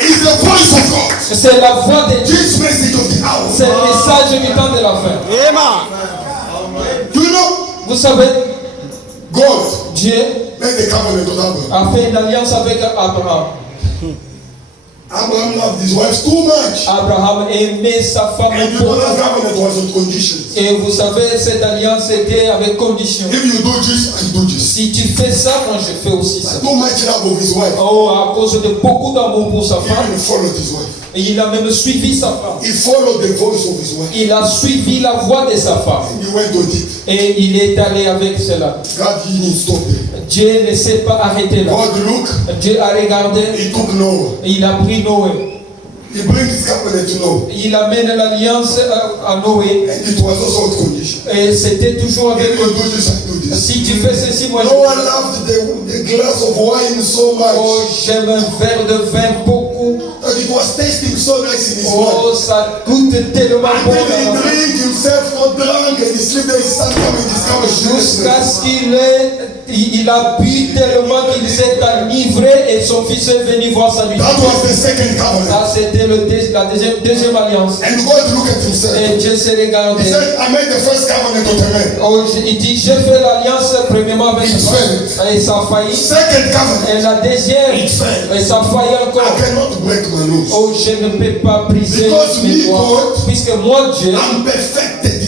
It's the voice of God. C'est la voix de Dieu. This message of the hour. C'est le message du temps de la fin. You know, Vous savez, God Dieu made a covenant with Abraham. a fait une alliance avec Abraham. Abraham loved his wife too much. Abraham aimait sa femme And you know beaucoup. that covenant was on conditions. Et vous savez, cette alliance était avec condition. If you do this, I do this. Si tu fais ça, moi je fais aussi ça. Too much love of his wife. Oh, à cause de beaucoup d'amour pour sa He femme, even followed his wife. et il a même suivi sa femme. He followed the voice of his wife. Il a suivi la voix de sa femme. And he went on it. Et il est allé avec cela. God didn't stop there. Dieu ne s'est pas arrêté là. God looked. Dieu a regardé, He took Noah. et il a pris Noé. He brings his covenant to Noah. Il amène l'alliance à Noé. And it was also on condition. Et c'était toujours If avec you do this, I do this. si tu fais ceci, moi Noah loved the glass of wine so oh, much j'aime un verre de vin beaucoup. that it was tasting so nice in his mouth. Oh, ça goûte tellement And bon. then he dans la bouche. drink himself not drunk and he sleep there, his son come and discover Jusqu'à ce il a bu tellement qu'il s'est enivré et son fils est venu voir sa nuit. That was the second covenant. Ça c'était la deuxième alliance. And God looked at himself. Et Dieu s'est regardé. He said, I made the first covenant with a man. Oh, il dit, j'ai fait l'alliance premièrement avec It toi. failed. Et ça a failli. Second covenant. Et la deuxième, It failed. et ça a failli I encore. cannot break my nose. Oh, je ne peux pas briser Because mes me, doigts. God, Puisque moi, Dieu, I'm perfected.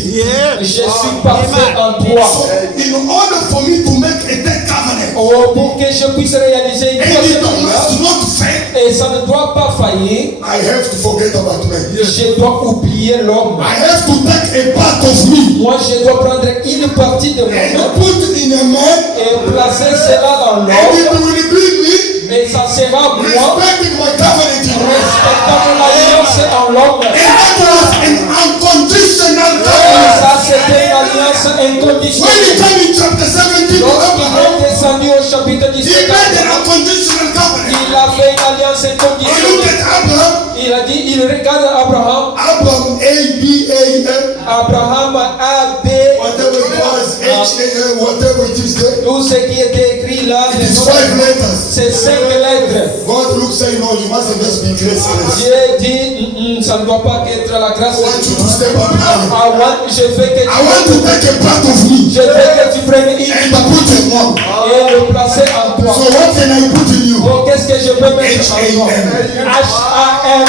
je suis parfait en toi. So, in order for me to make a third covenant, Oh, pour que je puisse réaliser une and it troisième alliance, must not fail, et ça ne doit pas faillir, I have to forget about man. je dois oublier l'homme. I have to take a part of me Moi, je dois prendre une partie de moi and put it in a man, et placer cela dans and l'homme. it will be me Et ça sera moi, respecting my covenant in man. respectant mon alliance en l'homme. And that was an unconditional Et covenant. ça, c'était une alliance When he inconditionnelle. came in chapter 17 to Lorsqu'il Abraham, est descendu au chapitre he 17, made an unconditional covenant. il a fait une alliance He looked inconditionnelle. at Abraham, Il a dit, il regarde Abraham, Abraham, A-B-A-M, Abraham A, B, whatever it was, H-A-M, whatever it is there. tout ce qui était écrit là, It is 5 letters. c'est 5 lettres. God looks saying, no, you mustn't just be graceless. Dieu dit, ça ne doit pas être la grâce I want de you Dieu. to step up higher. Je veux que I want to take a part of me je veux que tu prennes une and put in one. et le placer en toi. So what can I put in you? Oh, qu'est-ce que je peux mettre en toi? H-A-M. H-A-M.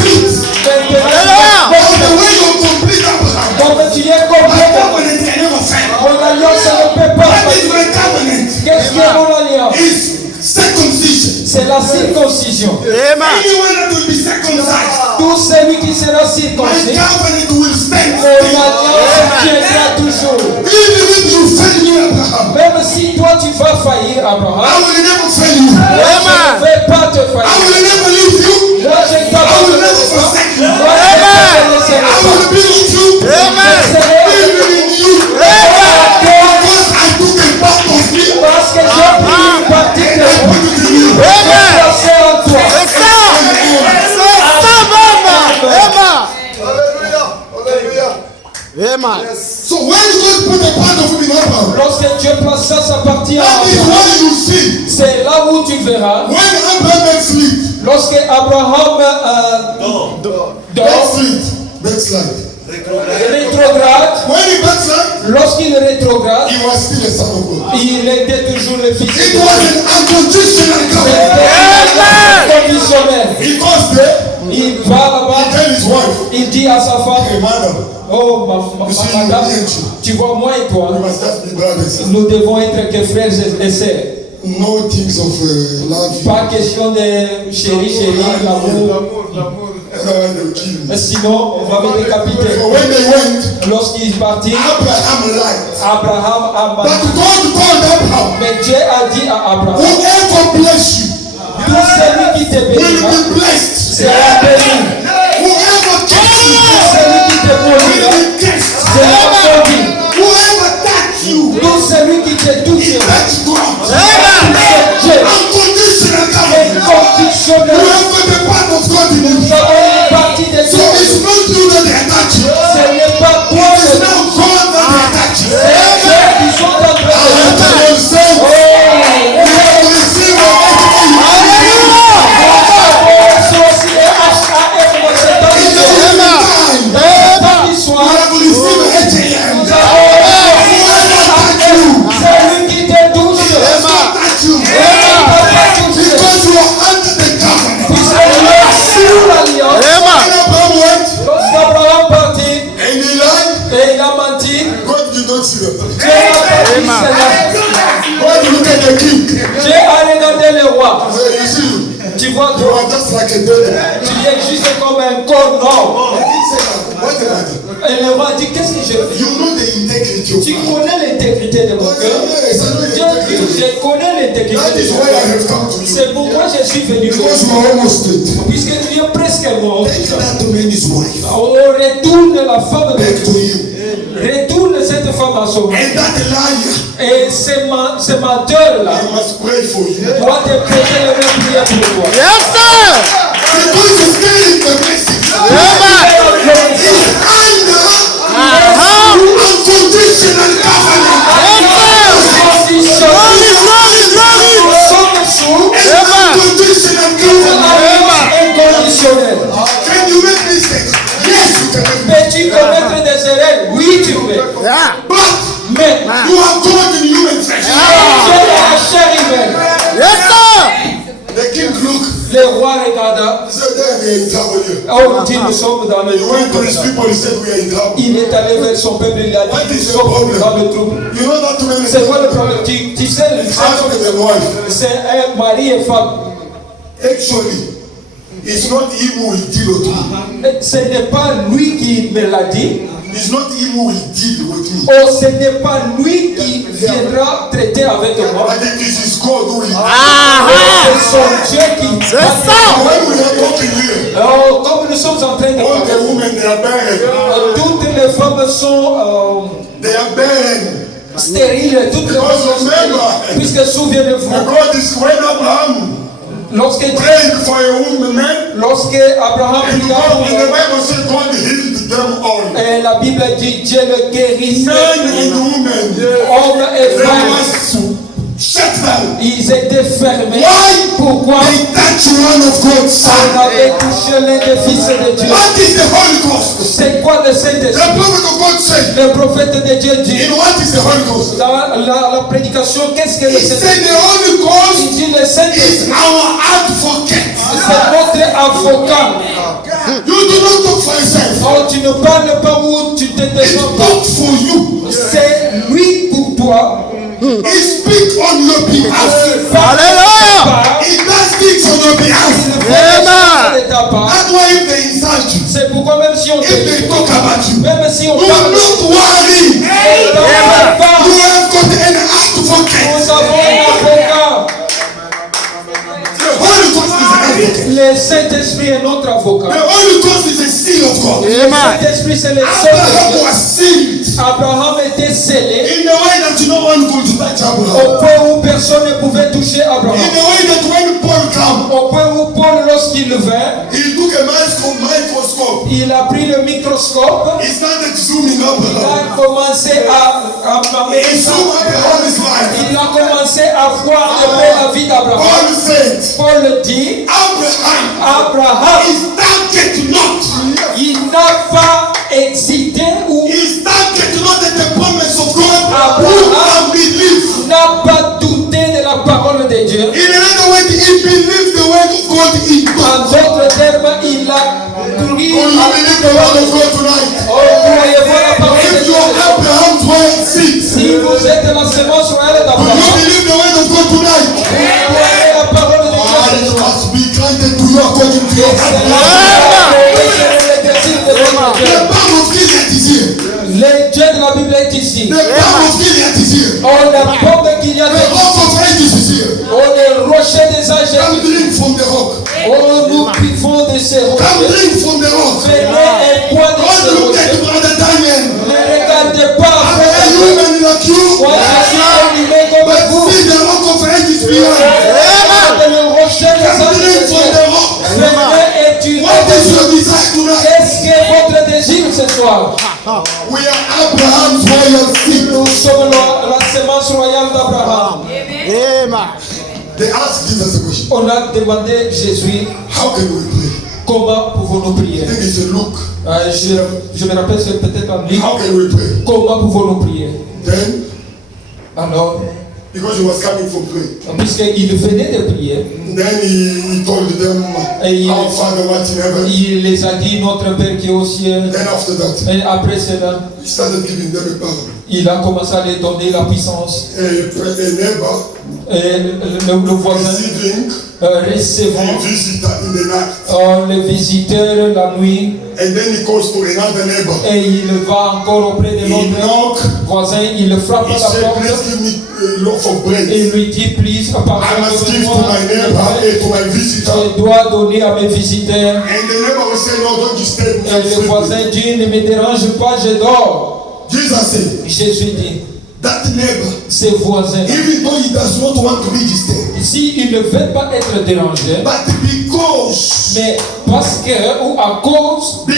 Complete. Maintenant, But the way you complete Abraham, comme tu es my complet, covenant can never fail. mon alliance ne peut pas What is faillir. my covenant? Qu'est-ce que mon alliance? Is circumcision. C'est la circoncision. Anyone that will be circumcised, Tout celui qui sera my circoncis, covenant will stand. mon alliance tiendra toujours. Even if you fail me, Abraham, Même si toi tu vas faillir, I Abraham, will never fail you. moi je ne vais pas te I faillir. will never leave you. Moi je I will never t'abandonnerai pas. forsake you. Moi je ne te I laisserai will pas. be with you. Je serai Even in you. Because I took a part of me parce que j'ai pris une partie and de I moi. put it in you. Je vais placer en toi. So when God put a part of me in Abraham, Lorsque Dieu placera sa partie en that is toi, what you see. c'est là où tu verras. When Abraham backslid, Lorsque Abraham dort, backslide. rétrograde, When he backslid, lorsqu'il rétrograde, he was still a son of God. il était toujours le fils de It Dieu. was an unconditional covenant. C'était conditionnel. He goes there, Il va he là-bas, tells his wife, il dit à sa femme, hey madam, oh you see, madame, me and tu vois moi et you toi, must just be brothers and sisters. nous devons être que frères et sœurs. No things of love. Pas question de chérie, l'amour. They'll kill me. Sinon, on va me décapiter. So when they went, Lorsqu'il partit, Abraham lied. Abraham a But menti. God told Abraham, Mais Dieu a dit à Abraham, whoever bless you tout celui qui te will bénira be blessed. sera béni. Whoever curses you Tout celui qui te maudira will be cursed. sera maudit. Whoever touch you Tout celui qui te touchera touch God. c'est Dieu. Unconditional covenant. Inconditionnel. You have got a part of God in Nous you. avons une partie de So Dieu. it's not you that they attach you. Ce n'est pas toi It's le now God that they attach you. c'est Dieu qui sont en train I want de to say, Oh, you have to receive everything. c'est aussi les H.A.M. dans cet In the temps. meantime, Tant qu'il you soit, have to receive HAM. nous avons Whoever touch you, celui qui te touche. does not touch you. Because you are under the covenant. Puisque tu es sous l'alliance. When Abraham went Lorsqu'Abraham partit and he lied, et il a menti, God did not see that. Dieu a pris cela. God looked at the king. Dieu a regardé le roi. He said, you see, Tu vois, you are just like a dead. tu es juste comme un corps mort. He didn't say that. What did I do? Et le roi dit, qu'est-ce que je fais? You know the integrity of Tu God. connais l'intégrité de mon cœur. Yes, I know the Dieu dit, integrity. je connais That l'intégrité is de mon why I cœur. have come to you. C'est pourquoi je suis venu. Because you are almost dead. Puisque tu es presque mort. Take that man his wife On retourne la femme back to de him. Retourne cette femme à son mari. And that liar, Et ce menteur-là I must pray for you. doit te prêter le même prière pour toi. Because he's carrying the message. He's under unconditional covenant. And unconditional covenant. Can you make mistakes? Yes, you can make mistakes. Peux-tu commettre des erreurs? Oui, tu peux. But Mais you are God in human flesh. Dieu est la chair humaine. The king looked. Le roi regarda. He said, "Then we are in trouble here." Oh, dit, nous sommes dans le He went to his trouble. people. He said, "We are in trouble." Il est allé vers son peuple, il a What dit, is nous the sommes problem? dans le trouble. You know that too many C'est quoi le people. problème? Tu sais, Husband and wife. c'est un mari et femme. Actually, it's not him who will deal with me. Ce n'est pas lui qui me l'a dit. It's not him who will deal with me. Oh, ce n'est pas lui qui viendra traiter avec moi. But it is his God who is. C'est son Dieu qui... C'est ça. When we are talking here, Comme nous sommes en train de all the parler, women they are barren. toutes les femmes sont They are barren. stériles, toutes les femmes Because sont stériles. remember, Puisque souvenez-vous, God is when Abraham lorsque prayed for a woman, Abraham and pria God, pour in the Bible says God healed them all. et la Bible dit Dieu le guérissait. Men and women, Hommes et they femmes, must shut down. ils étaient fermés. Why? Pourquoi? They touch one of God's On son. avait touché l'un des fils de Dieu. What is the Holy Ghost? C'est quoi le The Saint-Esprit? prophet of God said, Le prophète de Dieu dit in what is the Holy Ghost? dans la prédication, qu'est-ce que le He said Saint-Esprit? the Holy Ghost Il dit le Saint-Esprit, is our advocate. c'est notre avocat. You do not talk for yourself. Oh, tu ne parles pas où tu te He défends pas. talks for you. C'est lui pour toi. He speaks on your behalf. Alléluia. He does things on your behalf. De ta part. That's why if they insult you, C'est pourquoi même si on if they te talk about you, même si on do parle, not worry. ne t'en pas. You have got an advocate. Nous avons un avocat. The Holy Ghost is an advocate. Le Saint-Esprit est notre The avocat. Holy Ghost is a seal of God. Le Saint-Esprit, c'est le seul. Abraham was sealed Abraham était scellé in the way that no one could touch Abraham. au point où personne ne pouvait toucher In Abraham. the way that when Paul came, Au point où Paul, lorsqu'il vint, he took a microscope. il a pris le microscope, He started zooming il Abraham. a commencé à He zoomed Abraham's life. il a commencé à voir un peu la vie d'Abraham. Paul said, Paul dit, Abraham, he started not. il n'a pas hésité ou He started not at the promise of God. Abraham. Who can believe? n'a pas douté de la parole de Dieu. In another way, he believed the word of God in En God. d'autres termes, il a cru Will you believe the word of God tonight? croyez-vous la parole de If Dieu? you are Abraham's word seed, Si vous êtes la semence royale will d'Abraham, you believe the word of God tonight? vous croyez la parole de Ah, Dieu. it must be granted to you according to your C'est faith. le désir de votre The Dieu. balm of Gilead is here. Le Dieu de la Bible est ici. The balm of Gilead is here. Oh, la porte qu'il y a The de rock of ages is here. oh, le rocher des âges. Come drink from the rock. Oh, nous buvons de ces Come rochers. drink from the rock. Venez et bois de ces Don't look at rochers. Brother Daniel. Ne regardez pas I'm a après. human like you. Moi, je suis animé comme But vous. see the rock of ages behind. Regardez le rocher des Come drink âges. from the rock. Venez et tu What is your desire tonight? qu'est-ce que votre désir ce soir? We are Abraham's royal seed. Nous sommes la semence royale d'Abraham. They asked Jesus a question. On a demandé Jésus, How can we pray? comment pouvons-nous prier? I think it's a look. Je me rappelle, c'est peut-être en livre. How can we pray? Comment pouvons-nous prier? Then, Alors, because he was coming from prayer, puisqu'il venait de prier, then he told them, Our Father what in heaven. il les a dit, notre Père qui est au ciel. Then after that, Et après cela, he started giving them a parable. il a commencé à les donner la puissance. A neighbor Et le voisin receiving recevant a visitor in the night. le visiteur la nuit. And then he goes to another neighbor. Et il va encore auprès de He l'autre knock. voisin, il frappe He à la said, porte Please give me a loaf of bread. et il lui dit, please, I must give to my neighbor and to my visitor. je dois donner à mes visiteurs. And the neighbor will say, No, don't disturb me. Et I'm le sleeping." voisin dit, ne me dérange pas, je dors. Jesus said, Jésus dit, That neighbor, ses voisins, even though he does not want to be disturbed, si il ne veut pas être dérangé, but because mais parce que, ou à cause, mais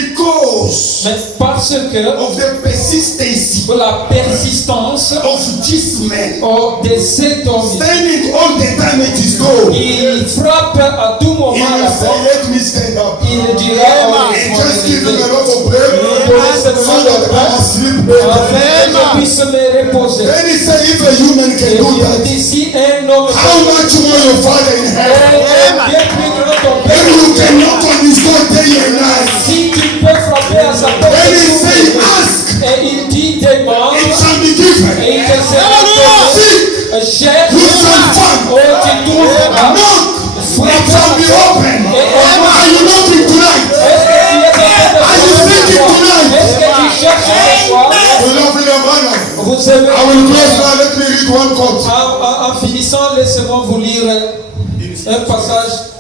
parce que, of the persistency pour la persistance of this man de cet homme, standing all the time at his door, il frappe à tout he moment à will la say, porte. Let me stand up. Il dira, And just give him a lot of bread Donne seulement so that le I pain, can sleep better. afin que je puisse me reposer. Then he said, If a human Et can do il that, dit, si un homme how much more your Father in heaven? bien plus que ton If you Père, can knock on his door day and night, si tu peux frapper à sa porte, then he say, Ask, et il dit, demande, it shall be given. et il te sera donné. Seek, Cherche, you shall find. oh, tu trouveras. Knock, it shall be open. Are you knocking tonight? Est-ce que tu es en train de Are you seeking tonight? Est-ce que tu cherches ce soir? Beloved brother, Vous aimez I will close now. Let me read one quote. en finissant laissez-moi vous lire un passage,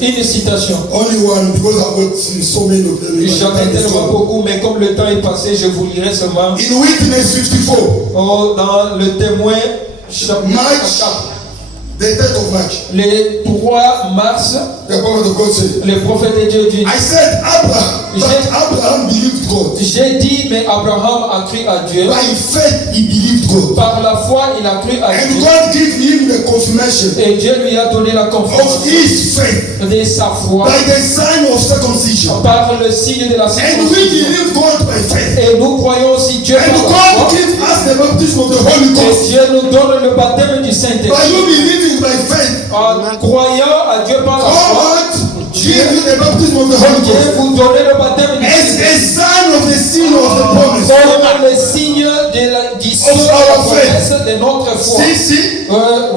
une citation. Only one, because I've got so many of them. J'en ai tellement beaucoup, mais comme le temps est passé, je vous lirai seulement. In Witness 54, Dans le témoin, chapitre March, 4. the 10th of March, Le 3 mars, the prophet of God said, le prophète de Dieu dit, I said Abraham, but Abraham believed God. j'ai dit, mais Abraham a cru à Dieu. By faith he believed God. Par la foi, il a cru à And Dieu. God gave him the confirmation Et Dieu lui a donné la of confiance his faith de sa foi by the sign of circumcision. par le signe de la And we circoncision. believe God by faith. Et nous croyons aussi Dieu par And la God foi. gave us the baptism of the Holy Et Ghost. Dieu nous donne le baptême du By Saint-Esprit. you believing by faith, En croyant à Dieu par la foi, God gave you the baptism of the Holy Dieu Ghost vous donne le baptême du as a Saint-Esprit. sign of the seal of the promise. Comme le signe du sceau de la promesse de notre foi. See,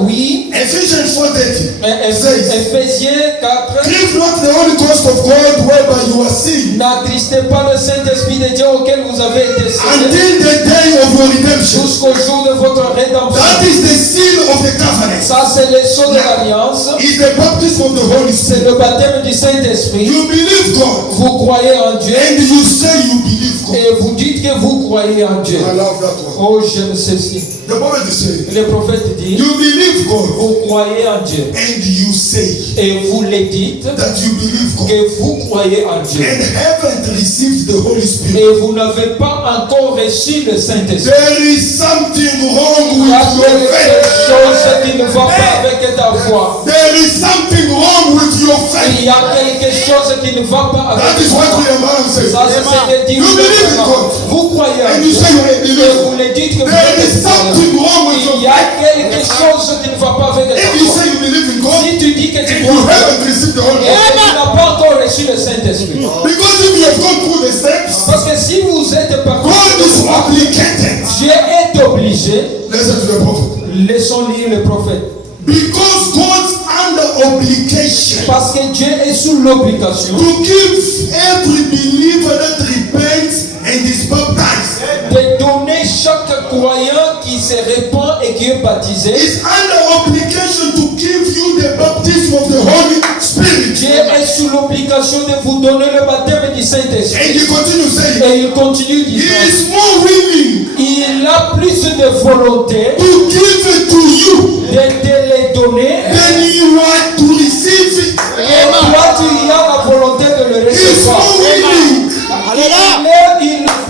Oui. Ephesians 4:30 says, Ephésiens 4. grieve not the Holy Ghost of God whereby you are sealed N'attristez pas le Saint-Esprit de Dieu auquel vous avez été scellés until the day of your redemption. jusqu'au jour de votre rédemption. That is the seal of the covenant. Ça, c'est le sceau de l'alliance. Is the baptism of the Holy C'est Spirit. le baptême du Saint-Esprit. You believe God Vous croyez en Dieu and you say you believe God. et vous dites que vous croyez en Dieu. I love that one. Oh, j'aime ceci. The prophet is saying, Le prophète dit, you believe God vous croyez en Dieu and you say et vous le dites that you believe God. que vous croyez en Dieu. And haven't received the Holy Spirit. Et vous n'avez pas encore reçu le Saint-Esprit. There is something wrong Il y a with your quelque faith. chose qui ne va pas avec ta foi. There is something wrong with your faith. Il y a quelque chose qui ne va pas avec That is ta what foi. Nehemiah says. Ça, c'est ce que dit You believe in God. vous croyez en And you Dieu. say you are a Et believer. vous le dites que vous There is êtes something wrong with il your y a faith. quelque chose qui ne va pas avec ta If you foi. say you believe in God Si tu dis que tu and you crois haven't received the Holy et Ghost, que tu n'as pas encore reçu le Saint-Esprit. because if you have gone through the steps, Parce que si vous êtes parti, God is obligated. Dieu est obligé. Listen to the prophet. Laissons lire le prophète. Because God's under obligation Parce que Dieu est sous l'obligation to give every believer that repents and is baptized. de donner chaque croyant qui se répand et qui est baptisé. Is under obligation to give you the baptism of the Holy Spirit. Dieu est sous l'obligation de vous donner le baptême du And Saint-Esprit. he continues saying, Et il continue he disant, is more willing il a plus de volonté to give it to you de te les donner. than you are to receive it. Et toi, tu as la volonté de le He is recevoir. more willing.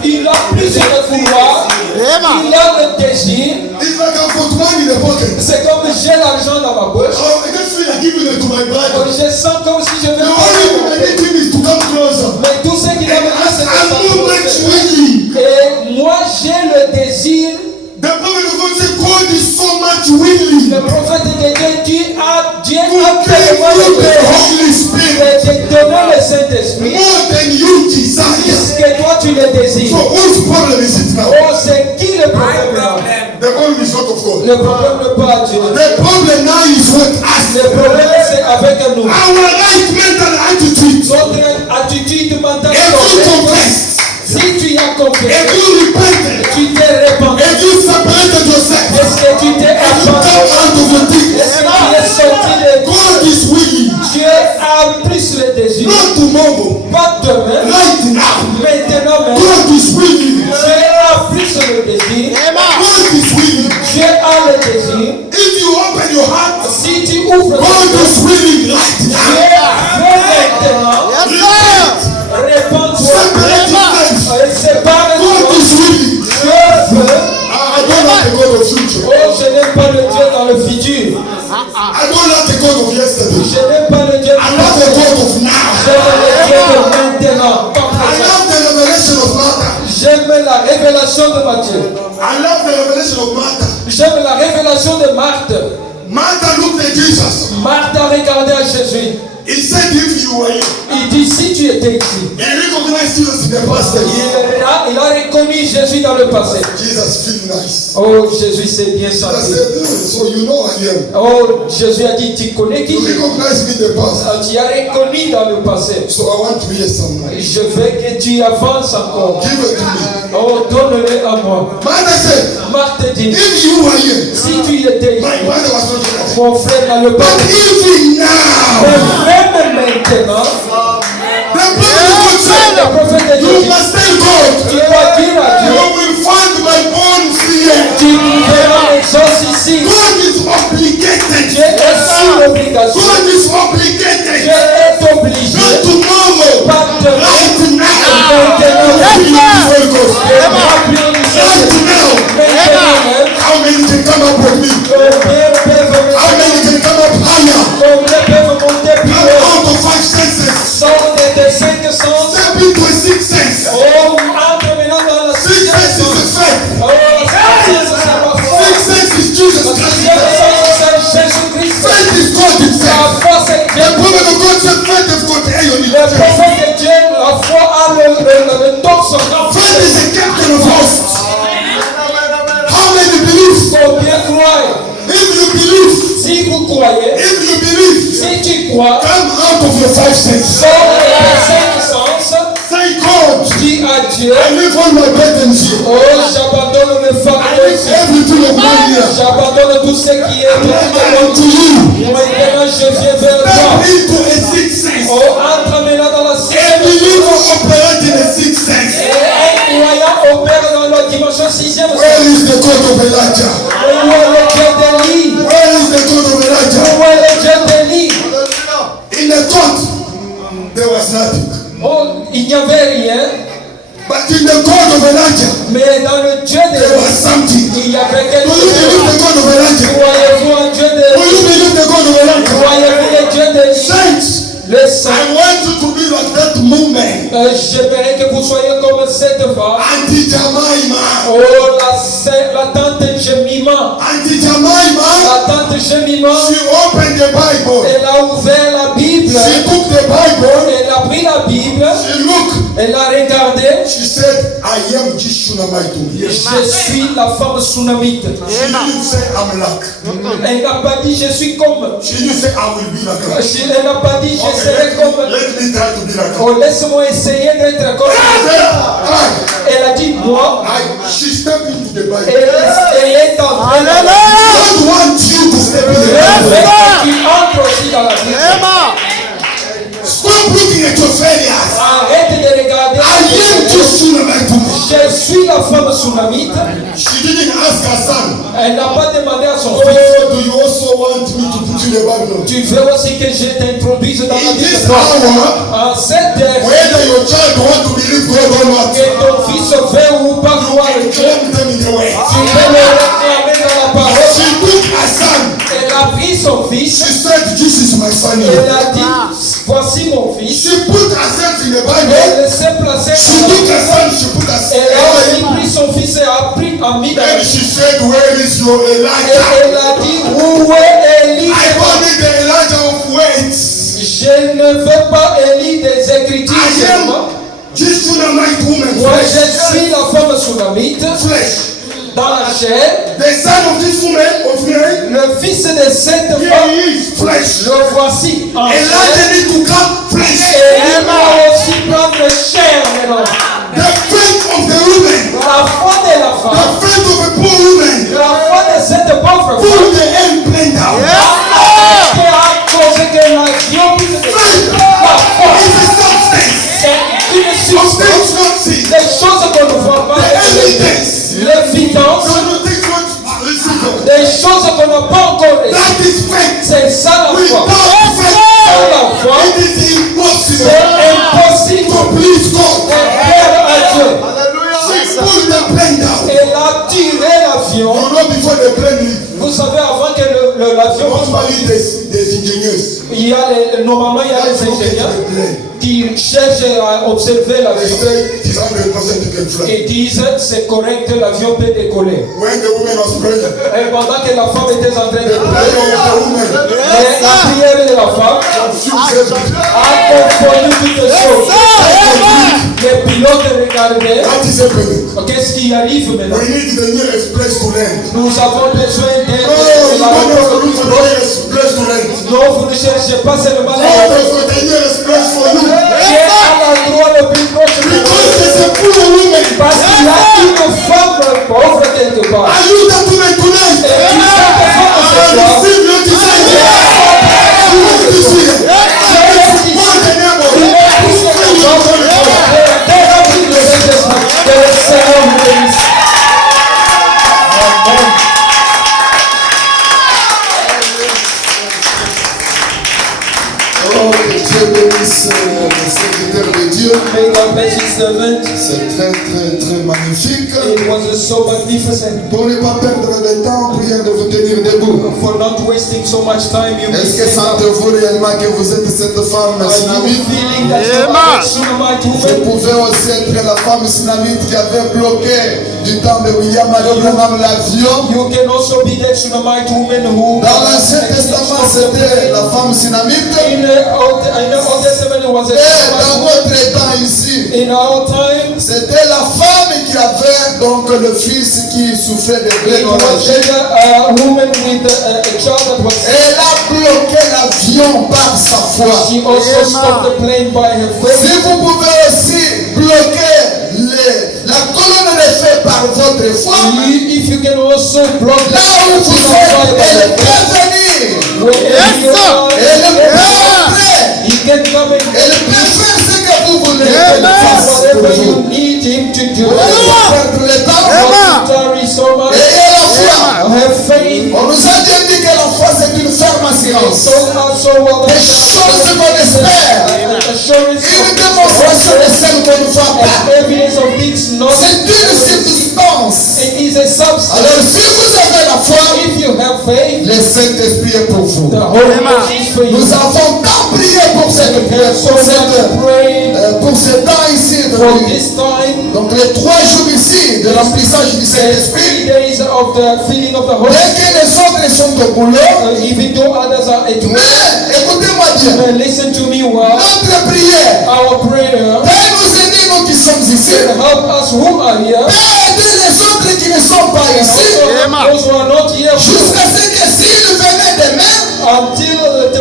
Il a plus de vouloir. Il a le désir. It's like I've got money in the pocket. C'est comme j'ai l'argent dans ma poche. Oh, I just feel like giving it to my brother. Je sens comme si je vais. The only thing I need him is to come closer. Mais tout ce qu'il a besoin, c'est I'm not de much s'approcher. willing. Et moi, j'ai le désir. The prophet of God said, God is so much willing Le to prophète de Dieu a give tellement you le the désir Holy Spirit de te donner le Saint-Esprit. more than you desire. Puisque toi, tu le So désires. whose problem is it now? Oh, c'est qui le problème là? The problem is not of God. Le problème n'est pas Dieu. The problem now is with us. Le problème, c'est avec nous. Our right mental attitude. Notre attitude mentale. If you confess, Si tu as if confessé, you repented, tu t'es répandu. if you separated yourself, Est-ce que tu t'es if you abandonné? come out of the thing, Est-ce que tu es sorti de God is willing. Dieu a plus le désir. Not tomorrow, Pas demain. right now. Maintenant même. God is willing. Dieu a plus le désir. God is willing. Dieu a le désir. If you open your heart, Si tu ouvres God ta is willing right Dieu now. veut maintenant répandre-toi. Separate yourself. Sépare-toi. God is willing. Dieu veut. I don't like the God of future. Oh, je n'aime pas le Dieu dans le futur. I don't like the God of yesterday. Je n'aime pas le Dieu I love the God of now. J'aime le Dieu de maintenant. I love the revelation of Martha. J'aime la révélation de Matthieu. I love the revelation of Martha. J'aime la révélation de Marthe. Martha looked at Jesus. Marthe a regardé à Jésus. He said, if you were here, Il dit, si tu étais ici. he recognized Jesus in the past tense. Il a reconnu Jésus Jésus dans le passé. Jesus feel nice. Oh, Jésus s'est bien Jesus senti. said, so you know I am. Oh, Jésus a dit, tu connais qui You je suis. recognize me in the past. Tu as reconnu dans le passé. So I want to hear some more. Je veux que tu avances encore. Give it to me. Oh, donne-le à moi. Mother said, Marc te dit, if you were here, si tu étais my ici, mother was not here. mon frère dans le But passé, even now, même maintenant, the prophet said, le prophète de Dieu you dit, must tell God, tu dois dire à Dieu, you will find my bones here. tu verras les os ici. God is obligated. Dieu est sous l'obligation. God is Dieu obligated. est obligé. Not tomorrow. Pas de Right now. maintenant. Holy Ghost. De remplir du Right Saint-Esprit. now. Maintenant même, How many can come up with me? combien peuvent How many can come up higher? combien peuvent monter plus Come haut? out of 5 senses. Sont des 5 sens. Step into a 6 sense. Oh, entre maintenant dans la 6 sixième sense is sens. the faith. Oh, la sixième sens, c'est la foi. 6 sense is Jesus La Christ. sixième sens, c'est Jésus-Christ. Faith is God La himself. foi, c'est The Dieu. prophet of God said faith has got air on Le it. prophète de Dieu, la foi a le torse. Faith is a captain of hosts. How many believe? Combien croient? If you believe, Si vous croyez, if you believe, si tu crois, come out of your 5 senses. sors des 5 sens, Say, God, dis à Dieu, I leave all my burdens here. oh, j'abandonne mes I fardeaux leave ici. everything of mine here. J'abandonne tout ce qui est I de to you. Maintenant, je viens vers toi. Step into a 6 sense. Oh, entre maintenant dans la A sixième believer operate in a 6 sense. et un croyant opère dans la dimension sixième. Where is the God of Elijah? Où est le Dieu d'Élie? Where is the God of Elijah? Où est le Dieu d'Élie? In the court, there was nothing. Oh, il n'y avait rien, But in the God of Elijah, mais dans le Dieu there d'Élie, was something. il y avait Do quelque you believe chose. the God of Elijah? Croyez-vous en Dieu Do d'Élie? you believe the God of Elijah? Croyez-vous le Dieu d'Élie? Saints, Le Saint. I want you to be like that woman, J'aimerais que vous soyez comme cette femme. Auntie Jemima. Oh, la tante Jemima. Auntie Jemima, La tante Jemima, she opened the Bible. elle a ouvert la Bible. She took the Bible. Elle a pris la Bible. She looked. Elle a regardé. She said, I am just Shunammite. Je suis la femme sunamite. She didn't say I'm like. Elle n'a pas dit je suis comme. She didn't say I will be like her. Elle n'a pas dit je serai comme. Let me try to be like her. Oh, laisse-moi essayer d'être comme. She said, Elle a dit moi. she stepped into the Bible. Elle est entrée dans la Bible. God wants you to step in the Bible. Tu entres aussi dans la Bible. Stop looking at your failures. Arrête de regarder. I am just Shunammite. Je suis la femme sunamite. She didn't ask her son, Elle n'a pas demandé à son oh, fils. do you also want me to put you in the Bible? Tu veux aussi que je t'introduise dans la In this Bible. hour, En cette heure, whether your child want to believe God or not, que ton fils veut ou pas croire you Dieu, claim them in the way. tu peux le réclamer dans la parole. She took her son. Elle a pris son fils. She said, this is my son. Elle a dit, voici mon fils. She put herself in the Bible. Elle s'est placée She dans la took her Bible. son. She put her Elle a aussi son. pris son fils et a mis dans la Then Bible. she said, where is your Et Elijah? elle a dit, où est Élie? I wanted the Elijah of words. Je ne veux pas Élie des Écritures. I am just Shunammite woman. Moi, je Flesh. suis la femme sunamite Flesh. dans la chair. The son of this woman of Mary. Le fils de cette Here femme, he is. Flesh. le voici en chair. Elijah need to come flesh. Et il va aussi prendre chair maintenant. The faith of the woman. La foi de la The femme, faith of a poor woman. la foi de cette pauvre Pull femme, the airplane down. qui a causé que l'avion puisse Faith la foi, is a substance. c'est une Of substance. things not seen. Des choses qu'on ne voit pas, The evidence. l'évidence, No, no, things not visible. des choses qu'on n'a pas encore reçues. That is faith. C'est ça la foi. Without faith, Sans la foi, it is impossible c'est impossible to please de God. plaire à Dieu. She pulled the plane down. Elle a tiré l'avion. You know, before the plane leave, Vous savez, avant que l'avion... normally there's engineers. Il y a normalement, il y a That les look at ingénieurs the plane. qui cherchent à observer They l'avion say it is 100% you can fly. et disent c'est correct, l'avion peut décoller. When the woman was praying, the Et pendant que la femme était en train de prayer prier, of the woman la prière de la femme confused everything. a confondu toutes les choses. Les pilotes regardaient arrivé? What is happening? Qu'est-ce qui arrive maintenant? We need the nearest place to land. Nous avons besoin No, you don't have to look for the nearest place to land. Non, vous ne cherchez pas seulement God has got the nearest place for you. Dieu a l'endroit le plus proche de Because vous. there's a poor woman. Parce qu'il y a une femme pauvre quelque part. Are you that woman tonight? Et tu sais que femme ce I soir, receive your desire. You want to see it? More than ever. il est plus que quelqu'un de rempli de Saint-Esprit, de le Seigneur vous bénisse. Amen. Oh, que Dieu bénisse le serviteur de Dieu. May God bless his servant. C'est très, très, très magnifique. It was so magnificent. Pour ne pas perdre le temps, priez de vous tenir debout. For not wasting so much time, you Est-ce que stand up. sentez-vous réellement que vous êtes cette femme Are you synamite? feeling that you are a Shunammite Vous woman? pouvez aussi être la femme synamite qui avait bloqué du temps de William Abraham l'avion. You can also be that Shunammite woman who. Dans l'Ancien Testament, c'était la femme synamite. In the Old Testament, it was a Et dans Shunammite notre temps ici, woman. In our time, c'était la femme qui avait donc le fils qui souffrait de it was blénorragie. a woman with a child that was sick. Elle a bloqué l'avion par sa foi. She also stopped the plane by her Si faith. vous pouvez aussi bloquer la colonne de feu par votre foi, If you can also block the là où vous êtes, elle peut venir. wherever you are, Elle peut entrer. he can come and Elle peut faire ce que vous voulez. do qu'elle fasse pour whatever you vous. need him to do. Vous allez perdre le temps. Not to tarry so much. Ayez la foi. Have faith. On nous a bien dit que la foi c'est une ferme assurance. So also well Des choses qu'on espère. assurance Une démonstration de celles qu'on ne voit pas. and evidence of things not. C'est une substance. It is a substance. Alors si vous avez la foi, If you have faith, le Saint-Esprit est pour vous. the Holy Ghost is for you. Nous avons tant prié pour cette prière, So much pray pour ce temps ici. for this time. Donc les 3 jours ici de remplissage du The 3 Saint-Esprit, days of the filling of the Holy dès Spirit. que les autres sont au boulot, Even though others are at work, mais écoutez-moi bien, listen to me well. notre prière, Our prayer Père nous aider nous qui sommes ici, can help us who are here. Père aider les autres qui ne sont pas And ici, also help those who are not here jusqu'à ce que s'ils venaient demain, until the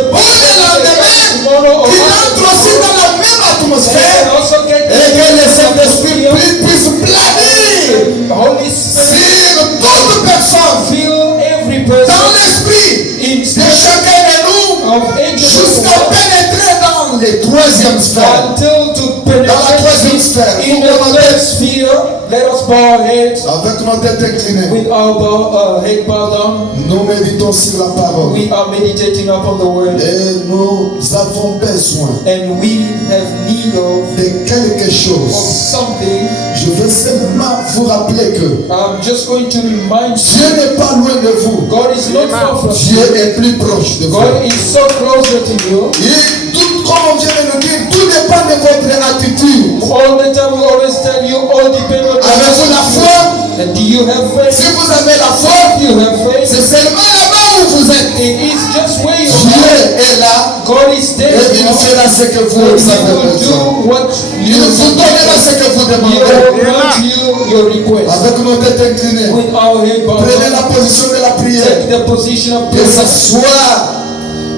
qu'ils tomorrow or entrent aussi dans la même atmosphère and also get et que le Saint-Esprit puisse planer Holy Spirit sur toute personne, fill every dans person l'esprit in de spirit chacun de nous, of angels jusqu'à pénétrer dans les 3e sphères. until to Dans la 3e penetrate sphère, in the third sphere. Let us bow our heads avec nos têtes inclinées, with our head bowed down. nous méditons sur la parole We are meditating upon the word, et nous avons besoin and we have need of de quelque chose. something. Je veux simplement vous rappeler que I'm just going to remind you, Dieu n'est pas loin de vous. God is not far from you. Dieu est plus proche de vous. God is so closer to you. Et tout, comme on vient de nous dire, tout dépend de votre attitude. All the time we always tell you, all depends on Avez-vous la foi? And do you have Si faith? vous avez la foi, If you have faith, c'est seulement là-bas où vous êtes. it is just where you Dieu are. est là God is there. et il fera ce que vous And He avez will besoin. do what Il you vous donnera ce que vous He will demandez. grant you your request. Avec nos têtes inclinées, With our head bowed prenez la down, position de la prière. take the position of Que ce prayer. soit